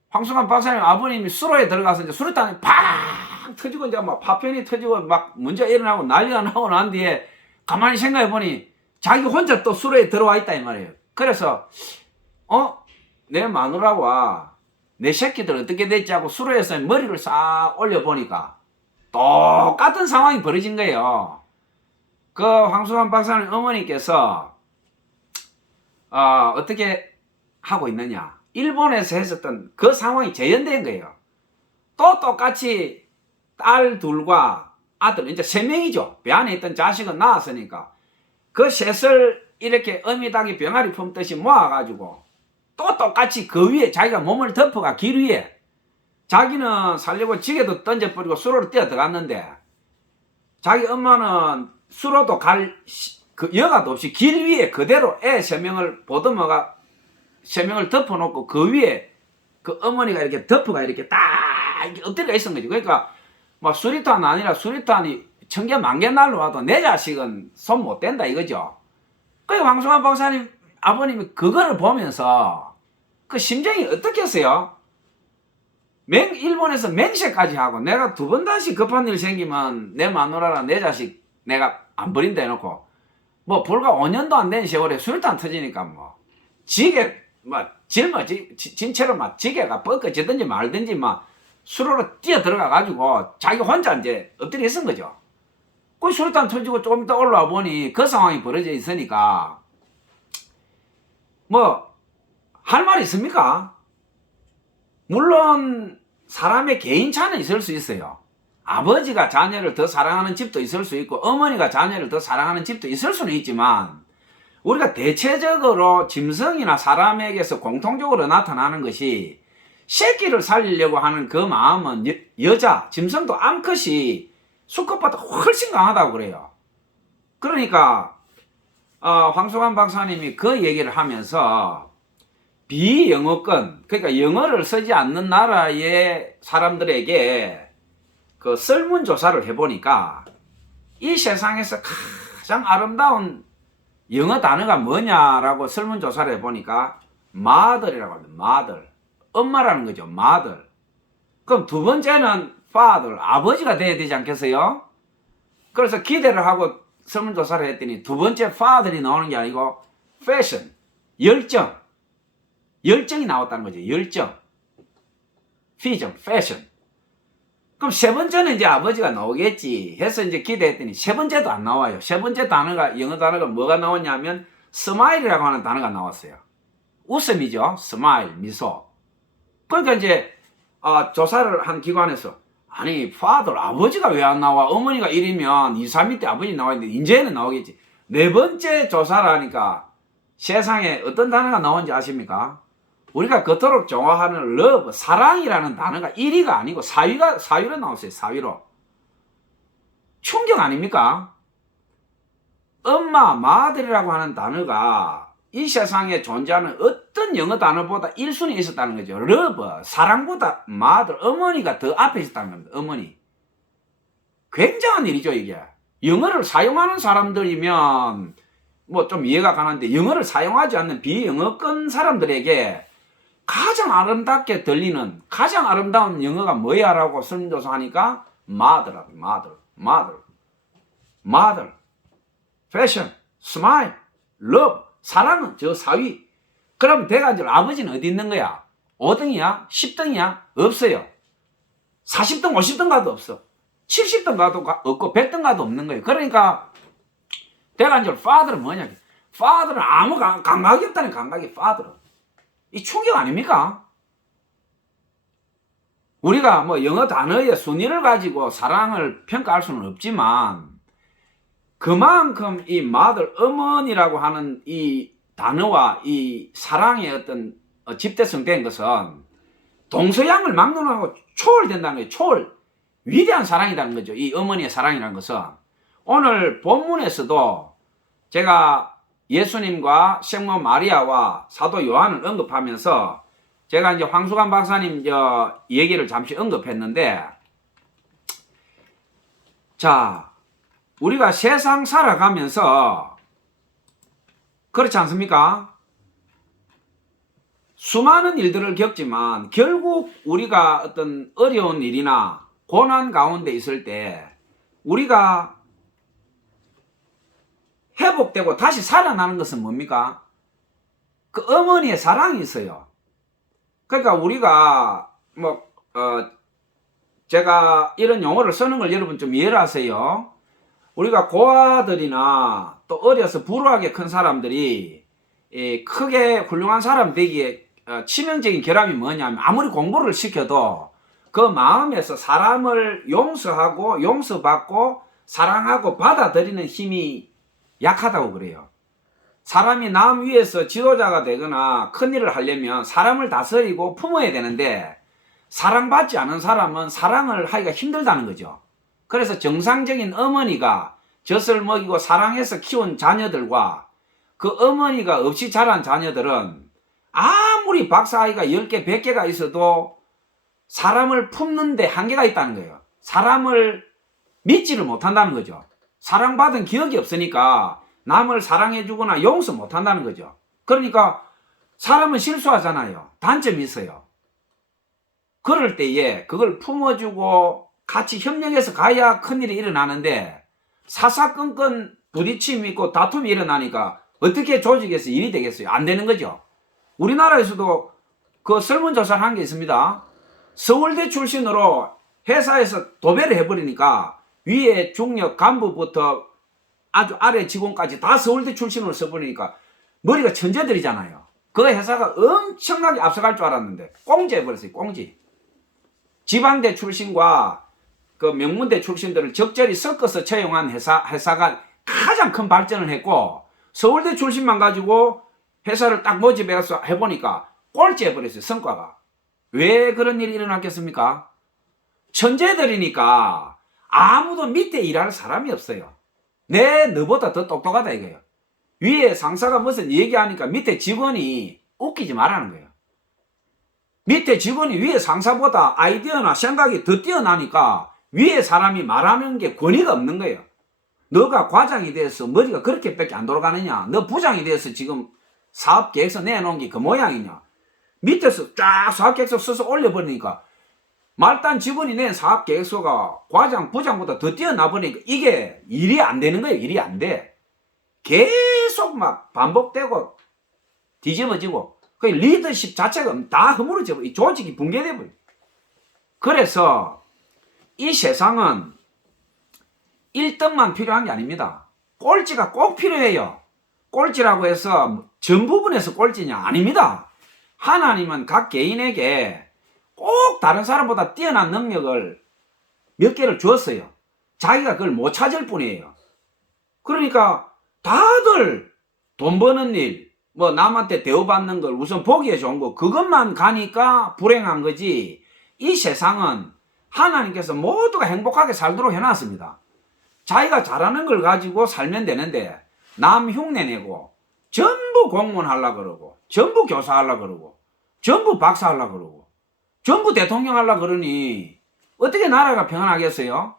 황수관 박사님 아버님이 수로에 들어가서 이제 수류탄이 팍 터지고 이제 막 파편이 터지고 막 문제가 일어나고 난리가 나고 난 뒤에 가만히 생각해 보니 자기 혼자 또 수로에 들어와 있다 이 말이에요. 그래서 내 마누라와 내 새끼들 어떻게 됐지 하고 수로에서 머리를 싹 올려보니까 똑같은 상황이 벌어진 거예요. 그 황수관 박사님 어머니께서 어떻게 하고 있느냐. 일본에서 했었던 그 상황이 재현된 거예요. 또 똑같이 딸 둘과 아들 이제 3명이죠. 배 안에 있던 자식은 낳았으니까 그 셋을 이렇게 어미닭이 병아리 품듯이 모아가지고 또 똑같이 그 위에 자기가 몸을 덮어가 길 위에 자기는 살려고 지게도 던져버리고 수로를 뛰어 들어갔는데 자기 엄마는 수로도 그 여가도 없이 길 위에 그대로 애 3명을 보듬어가 3명을 덮어놓고 그 위에 그 어머니가 이렇게 덮어가 이렇게 딱 이렇게 엎드려 있은 거지. 그러니까 뭐 수리탄 아니라 수리탄이 천개 만개 날라와도 내 자식은 손 못 댄다 이거죠. 그 황송한 박사님 아버님이 그거를 보면서 그 심정이 어떻겠어요? 일본에서 맹세까지 하고 내가 2번 다시 급한 일 생기면 내 마누라랑 내 자식 내가 안 버린다 해놓고 뭐 불과 5년도 안 된 세월에 수류탄 터지니까 뭐 지게 막 진채로 막 지게가 뻗어지든지 말든지 막 수로로 뛰어 들어가 가지고 자기 혼자 이제 엎드려 있은 거죠. 그 수류탄 터지고 조금 이따 올라와 보니 그 상황이 벌어져 있으니까 뭐 할 말 있습니까? 물론 사람의 개인차는 있을 수 있어요. 아버지가 자녀를 더 사랑하는 집도 있을 수 있고 어머니가 자녀를 더 사랑하는 집도 있을 수는 있지만 우리가 대체적으로 짐승이나 사람에게서 공통적으로 나타나는 것이 새끼를 살리려고 하는 그 마음은 여자, 짐승도 암컷이 수컷보다 훨씬 강하다고 그래요. 그러니까 황송한 박사님이 그 얘기를 하면서 비영어권, 그러니까 영어를 쓰지 않는 나라의 사람들에게 그 설문조사를 해보니까 이 세상에서 가장 아름다운 영어 단어가 뭐냐라고 설문조사를 해보니까 mother이라고 합니다. mother. 엄마라는 거죠. mother. 그럼 2번째는 father. 아버지가 돼야 되지 않겠어요? 그래서 기대를 하고 설문조사를 했더니 2번째 father이 나오는 게 아니고 fashion. 열정. 열정이 나왔다는 거죠. 열정. 피정, 패션. 그럼 3번째는 이제 아버지가 나오겠지 해서 이제 기대했더니 3번째도 안 나와요. 3번째 단어가, 영어 단어가 뭐가 나왔냐면 스마일이라고 하는 단어가 나왔어요. 웃음이죠. 스마일, 미소. 그러니까 이제 조사를 한 기관에서 아니 father, 아버지가 왜 안 나와? 어머니가 1이면 2, 3위 때 아버지 나와 있는데 이제는 나오겠지. 4번째 조사를 하니까 세상에 어떤 단어가 나온지 아십니까? 우리가 그토록 좋아하는 love, 사랑이라는 단어가 1위가 아니고 4위로 나왔어요. 4위로. 충격 아닙니까? 엄마, mother이라고 하는 단어가 이 세상에 존재하는 어떤 영어 단어보다 1순위에 있었다는 거죠. love, 사랑보다 mother, 어머니가 더 앞에 있었다는 겁니다. 어머니. 굉장한 일이죠, 이게. 영어를 사용하는 사람들이면 뭐 좀 이해가 가는데 영어를 사용하지 않는 비영어권 사람들에게 가장 아름답게 들리는 가장 아름다운 영어가 뭐야? 라고 설문조사하니까 mother, mother, mother, mother, fashion, smile, love, 사랑은 저 4위. 그럼 대가지고 아버지는 어디 있는 거야? 5등이야? 10등이야? 없어요. 40등, 50등 가도 없어. 70등 가도 없고 100등 가도 없는 거예요. 그러니까 대가지고 father는 뭐냐? father는 아무 감각이 없다는 감각이 father는. 이 충격 아닙니까? 우리가 뭐 영어 단어의 순위를 가지고 사랑을 평가할 수는 없지만 그만큼 이 mother, 어머니라고 하는 이 단어와 이 사랑의 어떤 집대성된 것은 동서양을 막론하고 초월된다는 거예요. 초월. 위대한 사랑이라는 거죠. 이 어머니의 사랑이라는 것은. 오늘 본문에서도 제가 예수님과 생모 마리아와 사도 요한을 언급하면서 제가 이제 황수관 박사님 얘기를 잠시 언급했는데, 자, 우리가 세상 살아가면서 그렇지 않습니까? 수많은 일들을 겪지만 결국 우리가 어떤 어려운 일이나 고난 가운데 있을 때 우리가 회복되고 다시 살아나는 것은 뭡니까? 그 어머니의 사랑이 있어요. 그러니까 우리가 제가 이런 용어를 쓰는 걸 여러분 좀 이해를 하세요. 우리가 고아들이나 또 어려서 불우하게 큰 사람들이 크게 훌륭한 사람 되기에 치명적인 결함이 뭐냐면 아무리 공부를 시켜도 그 마음에서 사람을 용서하고 용서받고 사랑하고 받아들이는 힘이 약하다고 그래요. 사람이 남 위에서 지도자가 되거나 큰일을 하려면 사람을 다스리고 품어야 되는데 사랑받지 않은 사람은 사랑을 하기가 힘들다는 거죠. 그래서 정상적인 어머니가 젖을 먹이고 사랑해서 키운 자녀들과 그 어머니가 없이 자란 자녀들은 아무리 박사아이가 10개, 100개가 있어도 사람을 품는데 한계가 있다는 거예요. 사람을 믿지를 못한다는 거죠. 사랑받은 기억이 없으니까 남을 사랑해주거나 용서 못한다는 거죠. 그러니까 사람은 실수하잖아요. 단점이 있어요. 그럴 때에 그걸 품어주고 같이 협력해서 가야 큰일이 일어나는데 사사건건 부딪힘이 있고 다툼이 일어나니까 어떻게 조직에서 일이 되겠어요? 안 되는 거죠. 우리나라에서도 그 설문조사를 한 게 있습니다. 서울대 출신으로 회사에서 도배를 해버리니까 위에 중력 간부부터 아주 아래 직원까지 다 서울대 출신으로 써버리니까 머리가 천재들이잖아요. 그 회사가 엄청나게 앞서갈 줄 알았는데 꽁지해버렸어요. 꽁지. 지방대 출신과 그 명문대 출신들을 적절히 섞어서 채용한 회사가 가장 큰 발전을 했고 서울대 출신만 가지고 회사를 딱 모집해서 해보니까 꼴찌해버렸어요. 성과가. 왜 그런 일이 일어났겠습니까? 천재들이니까 아무도 밑에 일할 사람이 없어요. 너보다 더 똑똑하다 이거예요. 위에 상사가 무슨 얘기하니까 밑에 직원이 웃기지 말라는 거예요. 밑에 직원이 위에 상사보다 아이디어나 생각이 더 뛰어나니까 위에 사람이 말하는 게 권위가 없는 거예요. 너가 과장이 돼서 머리가 그렇게밖에 안 돌아가느냐? 너 부장이 돼서 지금 사업계획서 내놓은 게 그 모양이냐? 밑에서 쫙 사업계획서 써서 올려버리니까 말단 직원이 낸 사업계획서가 과장, 부장보다 더 뛰어나 버리니까 이게 일이 안 되는 거예요. 일이 안 돼. 계속 막 반복되고 뒤집어지고 그 리더십 자체가 다 허물어져 버려. 이 조직이 붕괴돼 버려. 그래서 이 세상은 1등만 필요한 게 아닙니다. 꼴찌가 꼭 필요해요. 꼴찌라고 해서 전 부분에서 꼴찌냐? 아닙니다. 하나님은 각 개인에게 꼭 다른 사람보다 뛰어난 능력을 몇 개를 주었어요. 자기가 그걸 못 찾을 뿐이에요. 그러니까 다들 돈 버는 일, 뭐 남한테 대우받는 걸 우선 보기에 좋은 거 그것만 가니까 불행한 거지. 이 세상은 하나님께서 모두가 행복하게 살도록 해놨습니다. 자기가 잘하는 걸 가지고 살면 되는데 남 흉내내고 전부 공무원 하려고 그러고 전부 교사 하려고 그러고 전부 박사 하려고 그러고 전부 대통령 하려고 그러니 어떻게 나라가 평안하겠어요?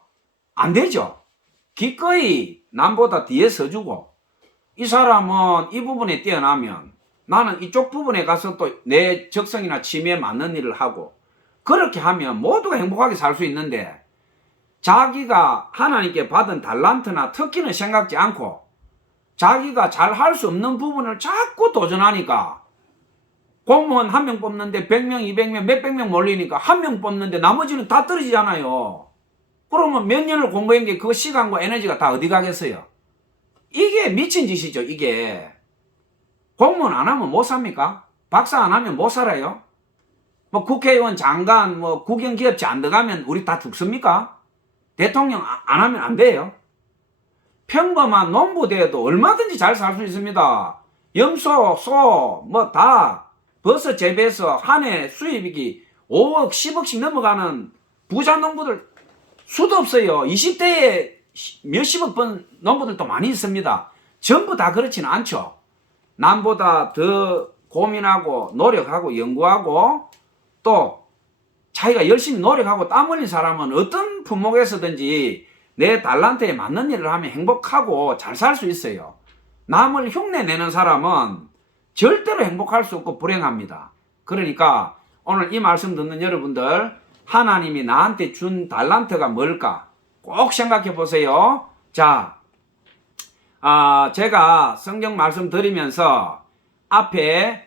안 되죠. 기꺼이 남보다 뒤에 서주고 이 사람은 이 부분에 뛰어나면 나는 이쪽 부분에 가서 또 내 적성이나 취미에 맞는 일을 하고 그렇게 하면 모두가 행복하게 살 수 있는데 자기가 하나님께 받은 달란트나 특기는 생각지 않고 자기가 잘 할 수 없는 부분을 자꾸 도전하니까 공무원 한 명 뽑는데 100명, 200명, 몇백 명 몰리니까 한 명 뽑는데 나머지는 다 떨어지잖아요. 그러면 몇 년을 공부한 게 그 시간과 에너지가 다 어디 가겠어요? 이게 미친 짓이죠. 이게 공무원 안 하면 못 삽니까? 박사 안 하면 못 살아요? 뭐 국회의원, 장관, 뭐 국영기업체 안 들어가면 우리 다 죽습니까? 대통령 안 하면 안 돼요. 평범한 농부대에도 얼마든지 잘 살 수 있습니다. 염소, 소, 뭐 다 버섯 재배해서 한 해 수입이 5억, 10억씩 넘어가는 부자 농부들 수도 없어요. 20대에 몇십억 번 농부들도 많이 있습니다. 전부 다 그렇지는 않죠. 남보다 더 고민하고 노력하고 연구하고 또 자기가 열심히 노력하고 땀 흘린 사람은 어떤 품목에서든지 내 달란트에 맞는 일을 하면 행복하고 잘 살 수 있어요. 남을 흉내내는 사람은 절대로 행복할 수 없고 불행합니다. 그러니까 오늘 이 말씀 듣는 여러분들 하나님이 나한테 준 달란트가 뭘까 꼭 생각해 보세요. 자, 제가 성경 말씀 드리면서 앞에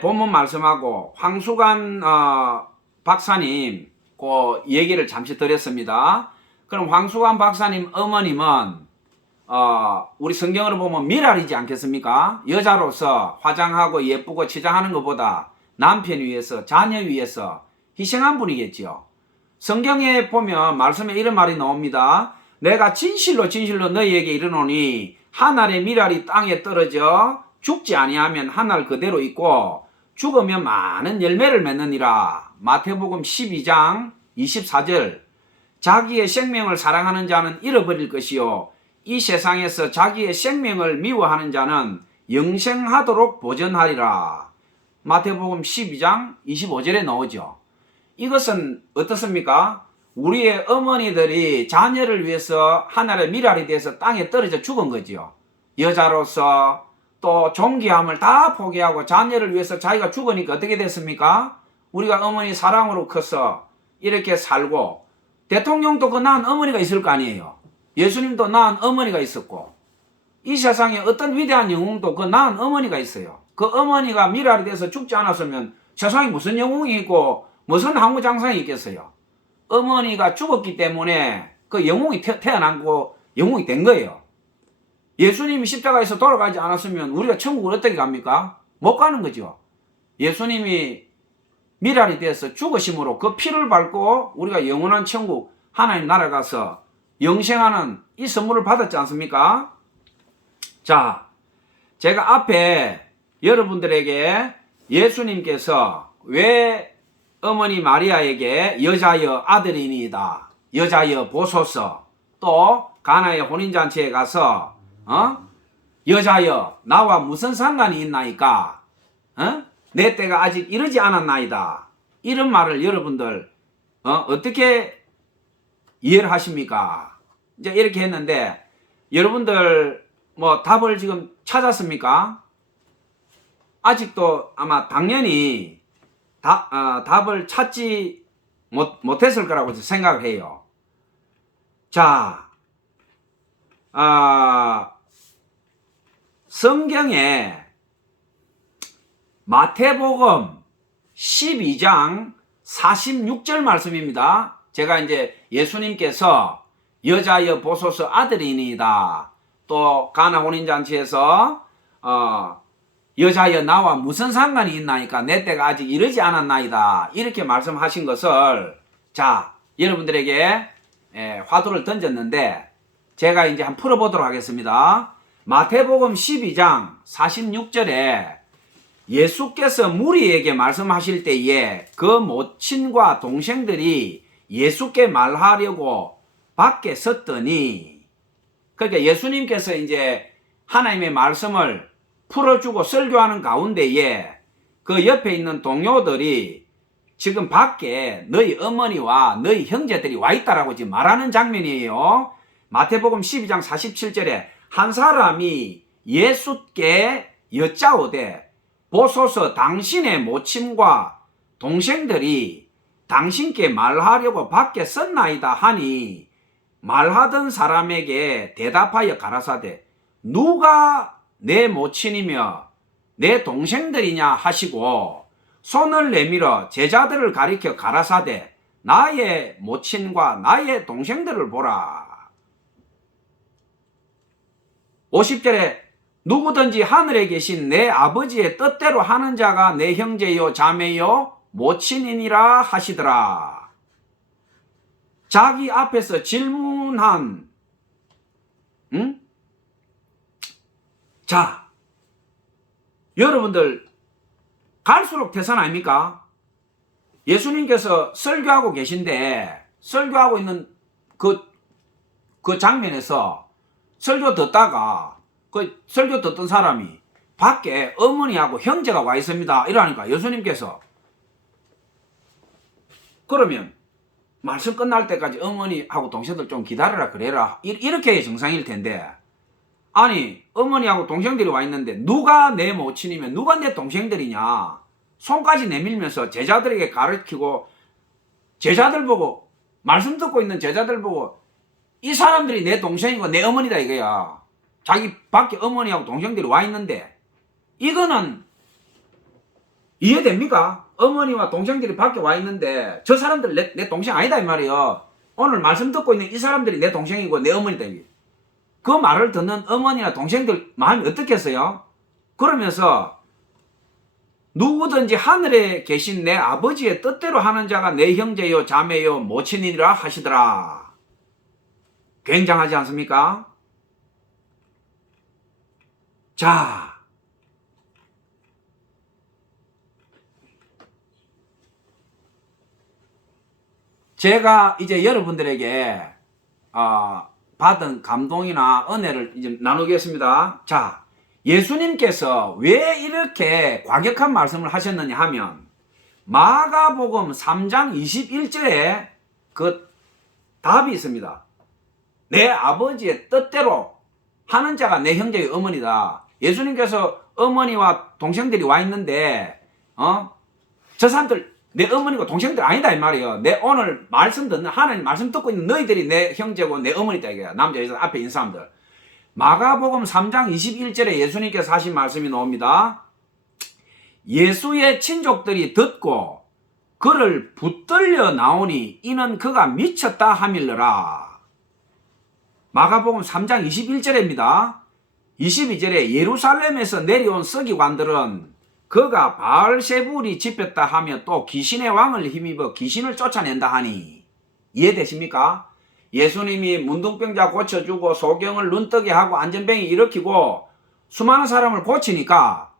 본문 말씀하고 황수관 박사님 그 얘기를 잠시 드렸습니다. 그럼 황수관 박사님 어머님은 우리 성경으로 보면 미랄이지 않겠습니까? 여자로서 화장하고 예쁘고 치장하는 것보다 남편 위해서 자녀 위해서 희생한 분이겠지요. 성경에 보면 말씀에 이런 말이 나옵니다. 내가 진실로 진실로 너희에게 이르노니 한 알의 미랄이 땅에 떨어져 죽지 아니하면 한 알 그대로 있고 죽으면 많은 열매를 맺느니라. 마태복음 12장 24절. 자기의 생명을 사랑하는 자는 잃어버릴 것이요 이 세상에서 자기의 생명을 미워하는 자는 영생하도록 보전하리라. 마태복음 12장 25절에 나오죠. 이것은 어떻습니까? 우리의 어머니들이 자녀를 위해서 하늘의 미랄이 돼서 땅에 떨어져 죽은 거지요. 여자로서 또 존귀함을 다 포기하고 자녀를 위해서 자기가 죽으니까 어떻게 됐습니까? 우리가 어머니 사랑으로 커서 이렇게 살고, 대통령도 그 낳은 어머니가 있을 거 아니에요. 예수님도 낳은 어머니가 있었고, 이 세상에 어떤 위대한 영웅도 그 낳은 어머니가 있어요. 그 어머니가 미랄이 돼서 죽지 않았으면 세상에 무슨 영웅이 있고 무슨 항우장상이 있겠어요. 어머니가 죽었기 때문에 그 영웅이 태어나고 영웅이 된 거예요. 예수님이 십자가에서 돌아가지 않았으면 우리가 천국을 어떻게 갑니까? 못 가는 거죠. 예수님이 미랄이 돼서 죽으심으로 그 피를 밟고 우리가 영원한 천국 하나님 나라 가서 영생하는 이 선물을 받았지 않습니까? 자, 제가 앞에 여러분들에게 예수님께서 왜 어머니 마리아에게 여자여 아들이니이다, 여자여 보소서, 또 가나의 혼인잔치에 가서 여자여 나와 무슨 상관이 있나이까, 내 때가 아직 이르지 않았나이다, 이런 말을 여러분들 어떻게 이해를 하십니까? 이제 이렇게 했는데 여러분들 뭐 답을 지금 찾았습니까? 아직도 아마 당연히 답을 찾지 못했을 거라고 생각을 해요. 자, 성경에 마태복음 12장 46절 말씀입니다. 제가 이제 예수님께서 여자여 보소서 아들이니이다, 또 가나 혼인잔치에서 여자여 나와 무슨 상관이 있나이까, 내 때가 아직 이르지 않았나이다, 이렇게 말씀하신 것을, 자, 여러분들에게 화두를 던졌는데 제가 이제 한번 풀어보도록 하겠습니다. 마태복음 12장 46절에 예수께서 무리에게 말씀하실 때에 그 모친과 동생들이 예수께 말하려고 밖에 섰더니, 그러니까 예수님께서 이제 하나님의 말씀을 풀어주고 설교하는 가운데에 그 옆에 있는 동료들이 지금 밖에 너희 어머니와 너희 형제들이 와 있다라고 지금 말하는 장면이에요. 마태복음 12장 47절에 한 사람이 예수께 여짜오되 보소서 당신의 모친과 동생들이 당신께 말하려고 밖에 섰나이다 하니, 말하던 사람에게 대답하여 가라사대 누가 내 모친이며 내 동생들이냐 하시고 손을 내밀어 제자들을 가리켜 가라사대 나의 모친과 나의 동생들을 보라. 50절에 누구든지 하늘에 계신 내 아버지의 뜻대로 하는 자가 내 형제요 자매요 모친이니라 하시더라. 자기 앞에서 질문한, 자, 여러분들 갈수록 태산 아닙니까? 예수님께서 설교하고 계신데 설교하고 있는 그 장면에서 설교 듣다가 그 설교 듣던 사람이 밖에 어머니하고 형제가 와 있습니다 이러니까 예수님께서, 그러면 말씀 끝날 때까지 어머니하고 동생들 좀 기다려라 그래라, 이렇게 해야 정상일 텐데, 아니 어머니하고 동생들이 와 있는데 누가 내 모친이면 누가 내 동생들이냐, 손까지 내밀면서 제자들에게 가르치고, 제자들 보고, 말씀 듣고 있는 제자들 보고 이 사람들이 내 동생이고 내 어머니다 이거야. 자기 밖에 어머니하고 동생들이 와 있는데, 이거는 이해됩니까? 어머니와 동생들이 밖에 와 있는데 저 사람들 내 동생 아니다 이 말이에요. 오늘 말씀 듣고 있는 이 사람들이 내 동생이고 내 어머니다. 그 말을 듣는 어머니나 동생들 마음이 어떻겠어요? 그러면서 누구든지 하늘에 계신 내 아버지의 뜻대로 하는 자가 내 형제요 자매요 모친이라 하시더라. 굉장하지 않습니까? 자, 제가 이제 여러분들에게 받은 감동이나 은혜를 이제 나누겠습니다. 자, 예수님께서 왜 이렇게 과격한 말씀을 하셨느냐 하면 마가복음 3장 21절에 그 답이 있습니다. 내 아버지의 뜻대로 하는 자가 내 형제의 어머니다. 예수님께서 어머니와 동생들이 와 있는데 저 사람들 내 어머니고 동생들 아니다 이 말이에요. 내 오늘 말씀 듣는 하나님 말씀 듣고 있는 너희들이 내 형제고 내 어머니다 이거야. 남자 여자 앞에 있는 사람들. 마가복음 3장 21절에 예수님께서 하신 말씀이 나옵니다. 예수의 친족들이 듣고 그를 붙들려 나오니 이는 그가 미쳤다 하밀러라. 마가복음 3장 21절입니다. 22절에 예루살렘에서 내려온 서기관들은 그가 바알세불이 집혔다 하며 또 귀신의 왕을 힘입어 귀신을 쫓아낸다 하니 이해되십니까? 예수님이 문둥병자 고쳐주고 소경을 눈뜨게 하고 안전병이 일으키고 수많은 사람을 고치니까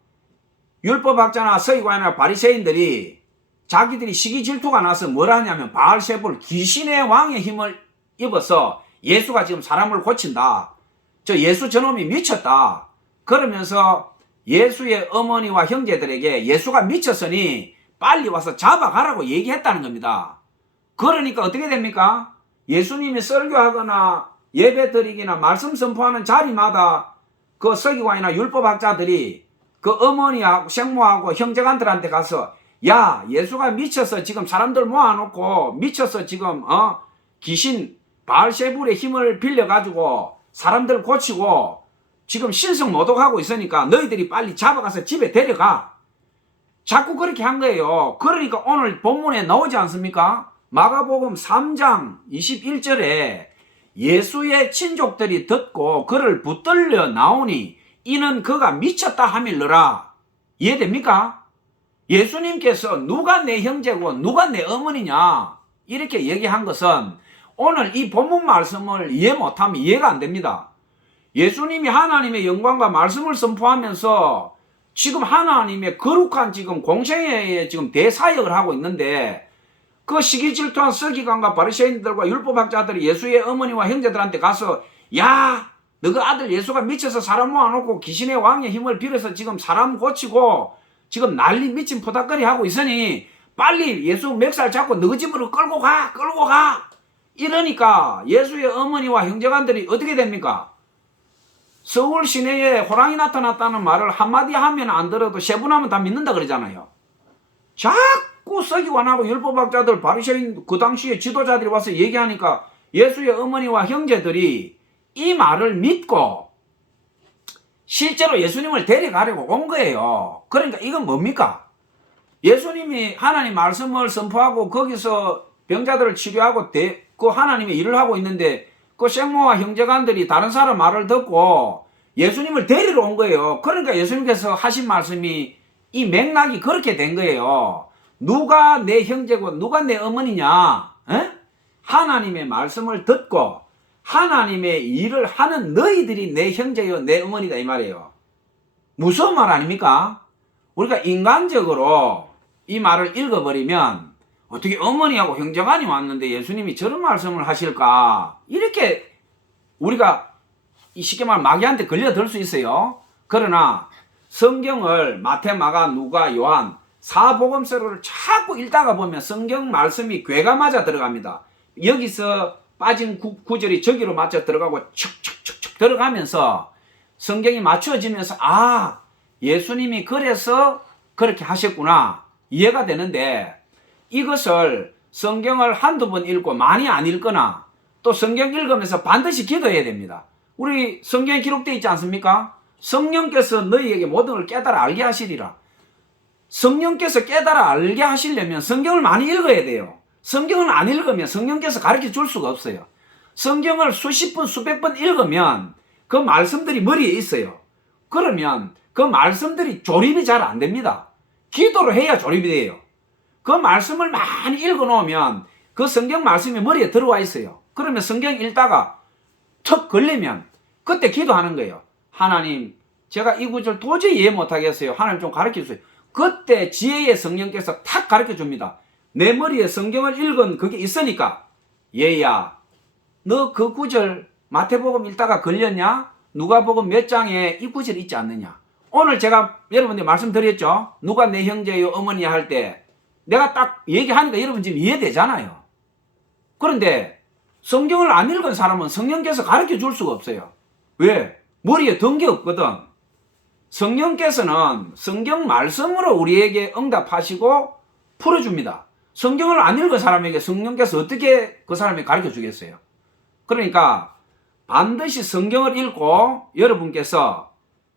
율법학자나 서기관이나 바리새인들이 자기들이 시기 질투가 나서 뭘 하냐면 바알세불 귀신의 왕의 힘을 입어서 예수가 지금 사람을 고친다. 저 예수 저놈이 미쳤다. 그러면서 예수의 어머니와 형제들에게 예수가 미쳤으니 빨리 와서 잡아가라고 얘기했다는 겁니다. 그러니까 어떻게 됩니까? 예수님이 설교하거나 예배 드리기나 말씀 선포하는 자리마다 그 서기관이나 율법학자들이 그 어머니하고 생모하고 형제간들한테 가서 야 예수가 미쳐서 지금 사람들 모아놓고 미쳐서 지금 귀신 바알세불의 힘을 빌려가지고 사람들 고치고 지금 신성모독하고 있으니까 너희들이 빨리 잡아가서 집에 데려가. 자꾸 그렇게 한 거예요. 그러니까 오늘 본문에 나오지 않습니까? 마가복음 3장 21절에 예수의 친족들이 듣고 그를 붙들려 나오니 이는 그가 미쳤다 하밀러라. 이해됩니까? 예수님께서 누가 내 형제고 누가 내 어머니냐 이렇게 얘기한 것은 오늘 이 본문 말씀을 이해 못하면 이해가 안 됩니다. 예수님이 하나님의 영광과 말씀을 선포하면서 지금 하나님의 거룩한 지금 공생애에 지금 대사역을 하고 있는데 그 시기 질투한 서기관과 바리새인들과 율법학자들이 예수의 어머니와 형제들한테 가서 야 너가 아들 예수가 미쳐서 사람 모아놓고 귀신의 왕의 힘을 빌어서 지금 사람 고치고 지금 난리 미친 포닥거리 하고 있으니 빨리 예수 멱살 잡고 너희 집으로 끌고 가 이러니까 예수의 어머니와 형제간들이 어떻게 됩니까? 서울 시내에 호랑이 나타났다는 말을 한마디 하면 안 들어도 세 분 하면 다 믿는다 그러잖아요. 자꾸 서기관하고 율법학자들 바리새인 그 당시에 지도자들이 와서 얘기하니까 예수의 어머니와 형제들이 이 말을 믿고 실제로 예수님을 데려가려고 온 거예요. 그러니까 이건 뭡니까? 예수님이 하나님 말씀을 선포하고 거기서 병자들을 치료하고 그 하나님의 일을 하고 있는데 그 생모와 형제간들이 다른 사람 말을 듣고 예수님을 데리러 온 거예요. 그러니까 예수님께서 하신 말씀이 이 맥락이 그렇게 된 거예요. 누가 내 형제고 누가 내 어머니냐? 에? 하나님의 말씀을 듣고 하나님의 일을 하는 너희들이 내 형제요 내 어머니다 이 말이에요. 무서운 말 아닙니까? 우리가 인간적으로 이 말을 읽어버리면 어떻게 어머니하고 형제간이 왔는데 예수님이 저런 말씀을 하실까? 이렇게 우리가 쉽게 말하면 마귀한테 걸려들 수 있어요. 그러나 성경을 마태, 마가, 누가, 요한 사복음서를 자꾸 읽다가 보면 성경 말씀이 궤가 맞아 들어갑니다. 여기서 빠진 구절이 저기로 맞춰 들어가고 척척척척 들어가면서 성경이 맞춰지면서 아 예수님이 그래서 그렇게 하셨구나 이해가 되는데 이것을 성경을 한두 번 읽고 많이 안 읽거나 또 성경 읽으면서 반드시 기도해야 됩니다. 우리 성경에 기록되어 있지 않습니까? 성령께서 너희에게 모든 걸 깨달아 알게 하시리라. 성령께서 깨달아 알게 하시려면 성경을 많이 읽어야 돼요. 성경을 안 읽으면 성령께서 가르쳐 줄 수가 없어요. 성경을 수십 번 수백 번 읽으면 그 말씀들이 머리에 있어요. 그러면 그 말씀들이 조립이 잘 안 됩니다. 기도를 해야 조립이 돼요. 그 말씀을 많이 읽어 놓으면 그 성경 말씀이 머리에 들어와 있어요. 그러면 성경 읽다가 턱 걸리면 그때 기도하는 거예요. 하나님 제가 이 구절 도저히 이해 못하겠어요. 하나님 좀 가르쳐 주세요. 그때 지혜의 성령께서 탁 가르쳐 줍니다. 내 머리에 성경을 읽은 그게 있으니까 얘야 너 그 구절 마태복음 읽다가 걸렸냐? 누가복음 몇 장에 이 구절 있지 않느냐? 오늘 제가 여러분들 말씀드렸죠? 누가 내 형제요 어머니 할 때 내가 딱 얘기하니까 여러분 지금 이해되잖아요. 그런데 성경을 안 읽은 사람은 성령께서 가르쳐 줄 수가 없어요. 왜? 머리에 든 게 없거든. 성령께서는 성경 말씀으로 우리에게 응답하시고 풀어줍니다. 성경을 안 읽은 사람에게 성령께서 어떻게 그 사람에게 가르쳐 주겠어요? 그러니까 반드시 성경을 읽고 여러분께서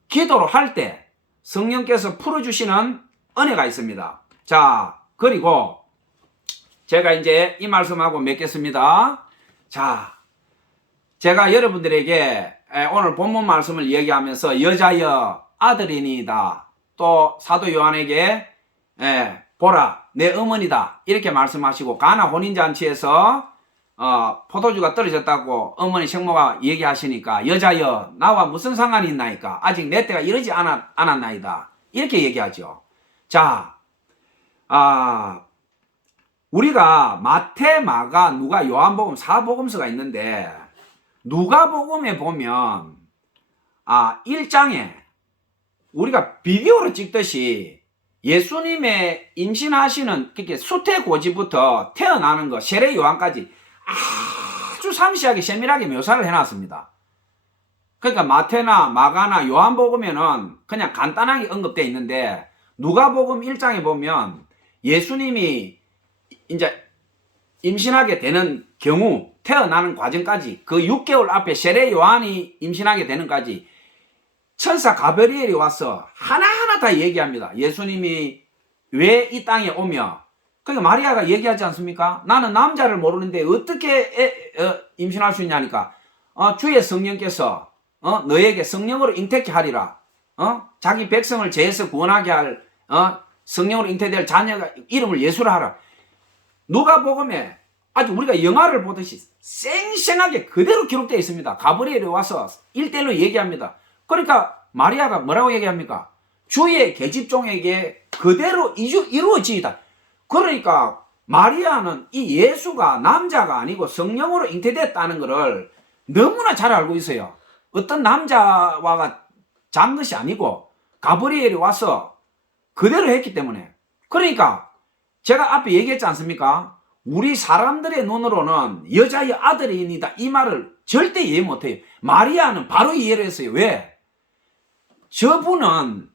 기도를 할 때 성령께서 풀어주시는 은혜가 있습니다. 자, 그리고 제가 이제 이 말씀하고 맺겠습니다. 자, 제가 여러분들에게 오늘 본문 말씀을 얘기하면서 여자여 아들이니이다. 또 사도 요한에게 보라 내 어머니다 이렇게 말씀하시고 가나 혼인잔치에서 포도주가 떨어졌다고 어머니 식모가 얘기하시니까 여자여 나와 무슨 상관이 있나이까 아직 내 때가 이르지 않았나이다 이렇게 얘기하죠. 자, 우리가 마태, 마가, 누가, 요한복음 4복음서가 있는데 누가복음에 보면 1장에 우리가 비디오로 찍듯이 예수님의 임신하시는 그렇게 수태고지부터 태어나는 거 세례 요한까지 아주 상세하게 세밀하게 묘사를 해놨습니다. 그러니까 마태나 마가나 요한복음에는 그냥 간단하게 언급되어 있는데 누가복음 1장에 보면 예수님이 이제 임신하게 되는 경우 태어나는 과정까지 그 6개월 앞에 세례 요한이 임신하게 되는까지 천사 가브리엘이 와서 하나하나 다 얘기합니다. 예수님이 왜 이 땅에 오며 그러니까 마리아가 얘기하지 않습니까? 나는 남자를 모르는데 어떻게 임신할 수 있냐니까 주의 성령께서 너에게 성령으로 잉태케 하리라. 자기 백성을 죄에서 구원하게 할 성령으로 잉태될 자녀가 이름을 예수라 하라. 누가복음에 아주 우리가 영화를 보듯이 생생하게 그대로 기록되어 있습니다. 가브리엘이 와서 1대1로 얘기합니다. 그러니까 마리아가 뭐라고 얘기합니까? 주의 계집종에게 그대로 이루어지이다. 그러니까 마리아는 이 예수가 남자가 아니고 성령으로 잉태됐다는 것을 너무나 잘 알고 있어요. 어떤 남자와 잔 것이 아니고 가브리엘이 와서 그대로 했기 때문에. 그러니까 제가 앞에 얘기했지 않습니까? 우리 사람들의 눈으로는 여자의 아들이니다 이 말을 절대 이해 못해요. 마리아는 바로 이해를 했어요. 왜? 저분은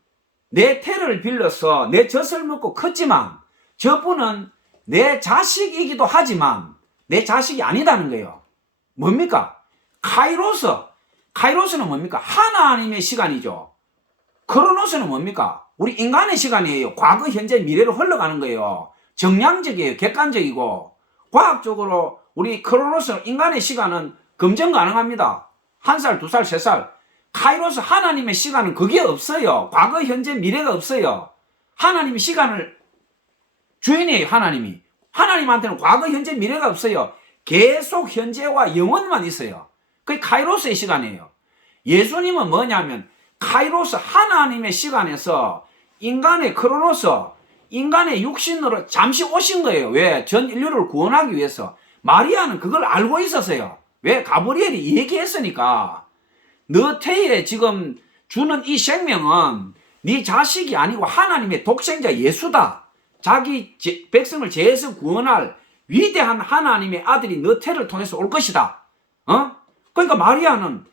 내 태를 빌려서 내 젖을 먹고 컸지만 저분은 내 자식이기도 하지만 내 자식이 아니다는 거예요. 뭡니까? 카이로스는 뭡니까? 하나님의 시간이죠. 크로노스는 뭡니까? 우리 인간의 시간이에요. 과거, 현재, 미래로 흘러가는 거예요. 정량적이에요. 객관적이고 과학적으로 우리 크로노스 인간의 시간은 검증 가능합니다. 1살, 2살, 3살. 카이로스 하나님의 시간은 그게 없어요. 과거, 현재, 미래가 없어요. 하나님의 시간을 주인이에요. 하나님한테는 과거, 현재, 미래가 없어요. 계속 현재와 영원만 있어요. 그게 카이로스의 시간이에요. 예수님은 뭐냐면 카이로스 하나님의 시간에서 인간의 크로노스 인간의 육신으로 잠시 오신 거예요. 왜? 전 인류를 구원하기 위해서. 마리아는 그걸 알고 있었어요. 왜? 가브리엘이 얘기했으니까. 너 태에 지금 주는 이 생명은 네 자식이 아니고 하나님의 독생자 예수다. 자기 백성을 죄에서 구원할 위대한 하나님의 아들이 너 태를 통해서 올 것이다. 그러니까 마리아는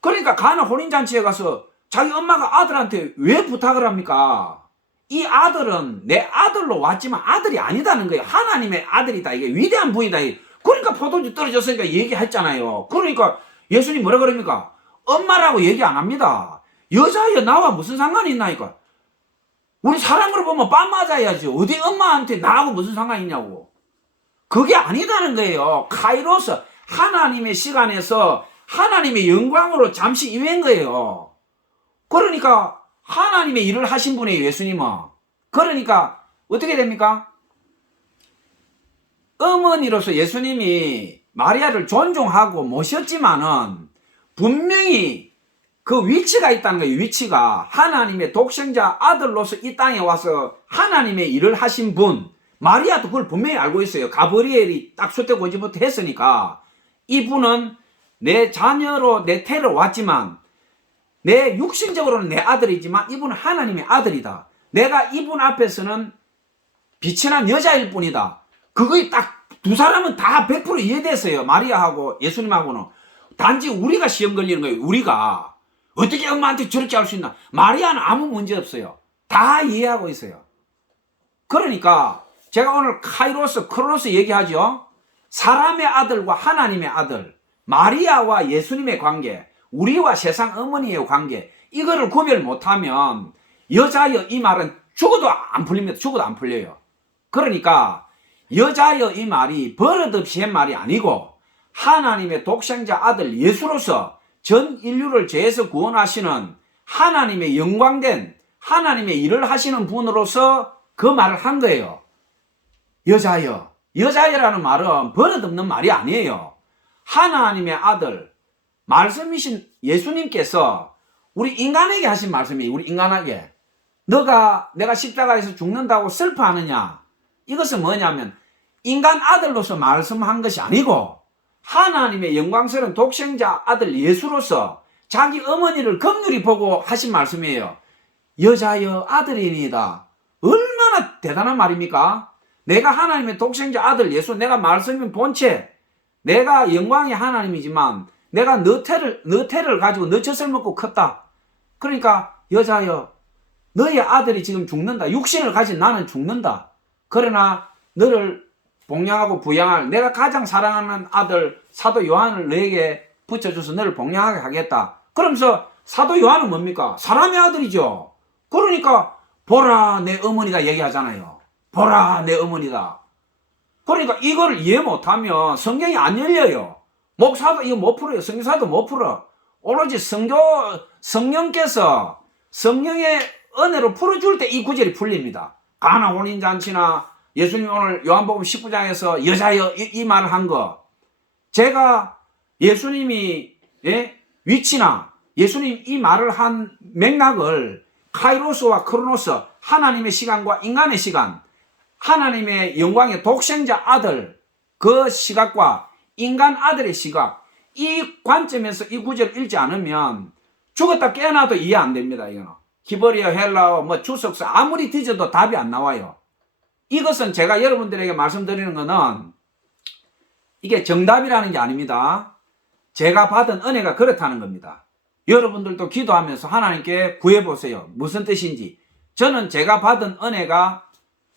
그러니까 가나 혼인잔치에 가서 자기 엄마가 아들한테 왜 부탁을 합니까? 이 아들은 내 아들로 왔지만 아들이 아니다는 거예요. 하나님의 아들이다. 이게 위대한 분이다. 그러니까 포도주 떨어졌으니까 얘기했잖아요. 그러니까 예수님 뭐라 그럽니까? 엄마라고 얘기 안 합니다. 여자여 나와 무슨 상관이 있나니까. 우리 사람으로 보면 빰 맞아야지. 어디 엄마한테 나하고 무슨 상관이 있냐고. 그게 아니다는 거예요. 카이로스 하나님의 시간에서 하나님의 영광으로 잠시 임한 거예요. 그러니까 하나님의 일을 하신 분이에요. 예수님은. 그러니까 어떻게 됩니까? 어머니로서 예수님이 마리아를 존중하고 모셨지만은 분명히 그 위치가 있다는 거예요. 위치가 하나님의 독생자 아들로서 이 땅에 와서 하나님의 일을 하신 분, 마리아도 그걸 분명히 알고 있어요. 가브리엘이 딱 수태 고지부터 했으니까 이분은 내 자녀로 내 태를 왔지만 내 육신적으로는 내 아들이지만 이분은 하나님의 아들이다. 내가 이분 앞에서는 빛이 난 여자일 뿐이다. 그거에 딱 두 사람은 다 100% 이해됐어요. 마리아하고 예수님하고는. 단지 우리가 시험 걸리는 거예요. 우리가. 어떻게 엄마한테 저렇게 할 수 있나? 마리아는 아무 문제 없어요. 다 이해하고 있어요. 그러니까 제가 오늘 카이로스, 크로노스 얘기하죠. 사람의 아들과 하나님의 아들, 마리아와 예수님의 관계, 우리와 세상 어머니의 관계, 이거를 구별 못하면 여자여 이 말은 죽어도 안 풀립니다. 죽어도 안 풀려요. 그러니까 여자여 이 말이 버릇없이 한 말이 아니고 하나님의 독생자 아들 예수로서 전 인류를 죄에서 구원하시는 하나님의 영광된 하나님의 일을 하시는 분으로서 그 말을 한 거예요. 여자여. 여자여라는 말은 버릇없는 말이 아니에요. 하나님의 아들, 말씀이신 예수님께서 우리 인간에게 하신 말씀이에요. 우리 인간에게. 내가 십자가에서 죽는다고 슬퍼하느냐? 이것은 뭐냐면 인간 아들로서 말씀한 것이 아니고 하나님의 영광스러운 독생자 아들 예수로서 자기 어머니를 긍휼히 보고 하신 말씀이에요. 여자여 아들이니이다. 얼마나 대단한 말입니까? 내가 하나님의 독생자 아들 예수, 내가 말씀인 본체, 내가 영광의 하나님이지만 내가 너 태를 가지고 너 젖을 먹고 컸다. 그러니까 여자여 너의 아들이 지금 죽는다. 육신을 가진 나는 죽는다. 그러나 너를 복양하고 부양할 내가 가장 사랑하는 아들 사도 요한을 너에게 붙여줘서 너를 복양하게 하겠다. 그러면서 사도 요한은 뭡니까? 사람의 아들이죠. 그러니까 보라 내 어머니다 얘기하잖아요. 보라 내 어머니다. 그러니까 이걸 이해 못하면 성경이 안 열려요. 목사도 이거 못 풀어요. 성경사도 못 풀어. 오로지 성령께서 성령의 은혜로 풀어줄 때 이 구절이 풀립니다. 가나 혼인잔치나 예수님 오늘 요한복음 19장에서 여자여 이 말을 한 거. 제가 예수님이 위치나 예수님 이 말을 한 맥락을 카이로스와 크로노스 하나님의 시간과 인간의 시간 하나님의 영광의 독생자 아들 그 시각과 인간 아들의 시각 이 관점에서 이 구절을 읽지 않으면 죽었다 깨어나도 이해 안 됩니다. 이거는 히브리어 헬라어 뭐 주석서 아무리 뒤져도 답이 안 나와요. 이것은 제가 여러분들에게 말씀드리는 거는 이게 정답이라는 게 아닙니다. 제가 받은 은혜가 그렇다는 겁니다. 여러분들도 기도하면서 하나님께 구해보세요. 무슨 뜻인지. 저는 제가 받은 은혜가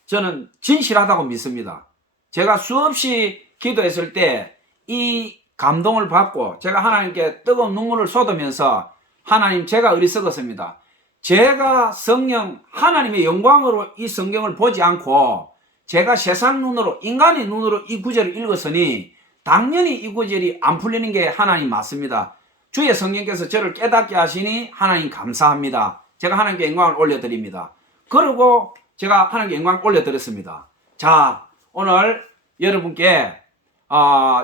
저는 진실하다고 믿습니다. 제가 수없이 기도했을 때 이 감동을 받고 제가 하나님께 뜨거운 눈물을 쏟으면서 하나님 제가 어리석었습니다. 제가 성령 하나님의 영광으로 이 성경을 보지 않고 제가 세상 눈으로 인간의 눈으로 이 구절을 읽었으니 당연히 이 구절이 안 풀리는 게 하나님 맞습니다. 주의 성령께서 저를 깨닫게 하시니 하나님 감사합니다. 제가 하나님께 영광을 올려드립니다. 그리고 제가 하나님께 영광을 올려드렸습니다. 자, 오늘 여러분께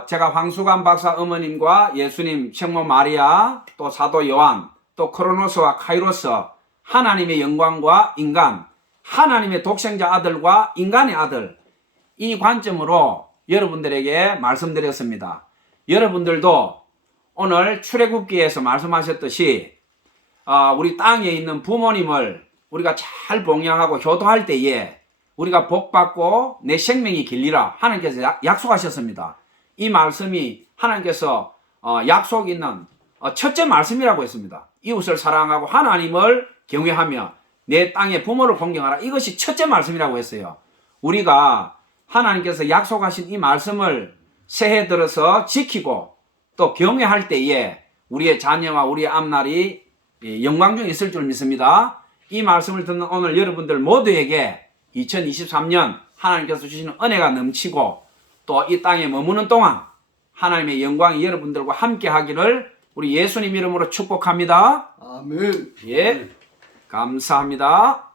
제가 황수관 박사 어머님과 예수님 성모 마리아 또 사도 요한 또 크로노스와 카이로스 하나님의 영광과 인간 하나님의 독생자 아들과 인간의 아들 이 관점으로 여러분들에게 말씀드렸습니다. 여러분들도 오늘 출애굽기에서 말씀하셨듯이 우리 땅에 있는 부모님을 우리가 잘 복양하고 효도할 때에 우리가 복받고 내 생명이 길리라 하나님께서 약속하셨습니다. 이 말씀이 하나님께서 약속 있는 첫째 말씀이라고 했습니다. 이웃을 사랑하고 하나님을 경외하며 내 땅의 부모를 공경하라. 이것이 첫째 말씀이라고 했어요. 우리가 하나님께서 약속하신 이 말씀을 새해 들어서 지키고 또 경외할 때에 우리의 자녀와 우리의 앞날이 영광 중에 있을 줄 믿습니다. 이 말씀을 듣는 오늘 여러분들 모두에게 2023년 하나님께서 주시는 은혜가 넘치고 또 이 땅에 머무는 동안 하나님의 영광이 여러분들과 함께 하기를 우리 예수님 이름으로 축복합니다. 아멘. 예, 감사합니다.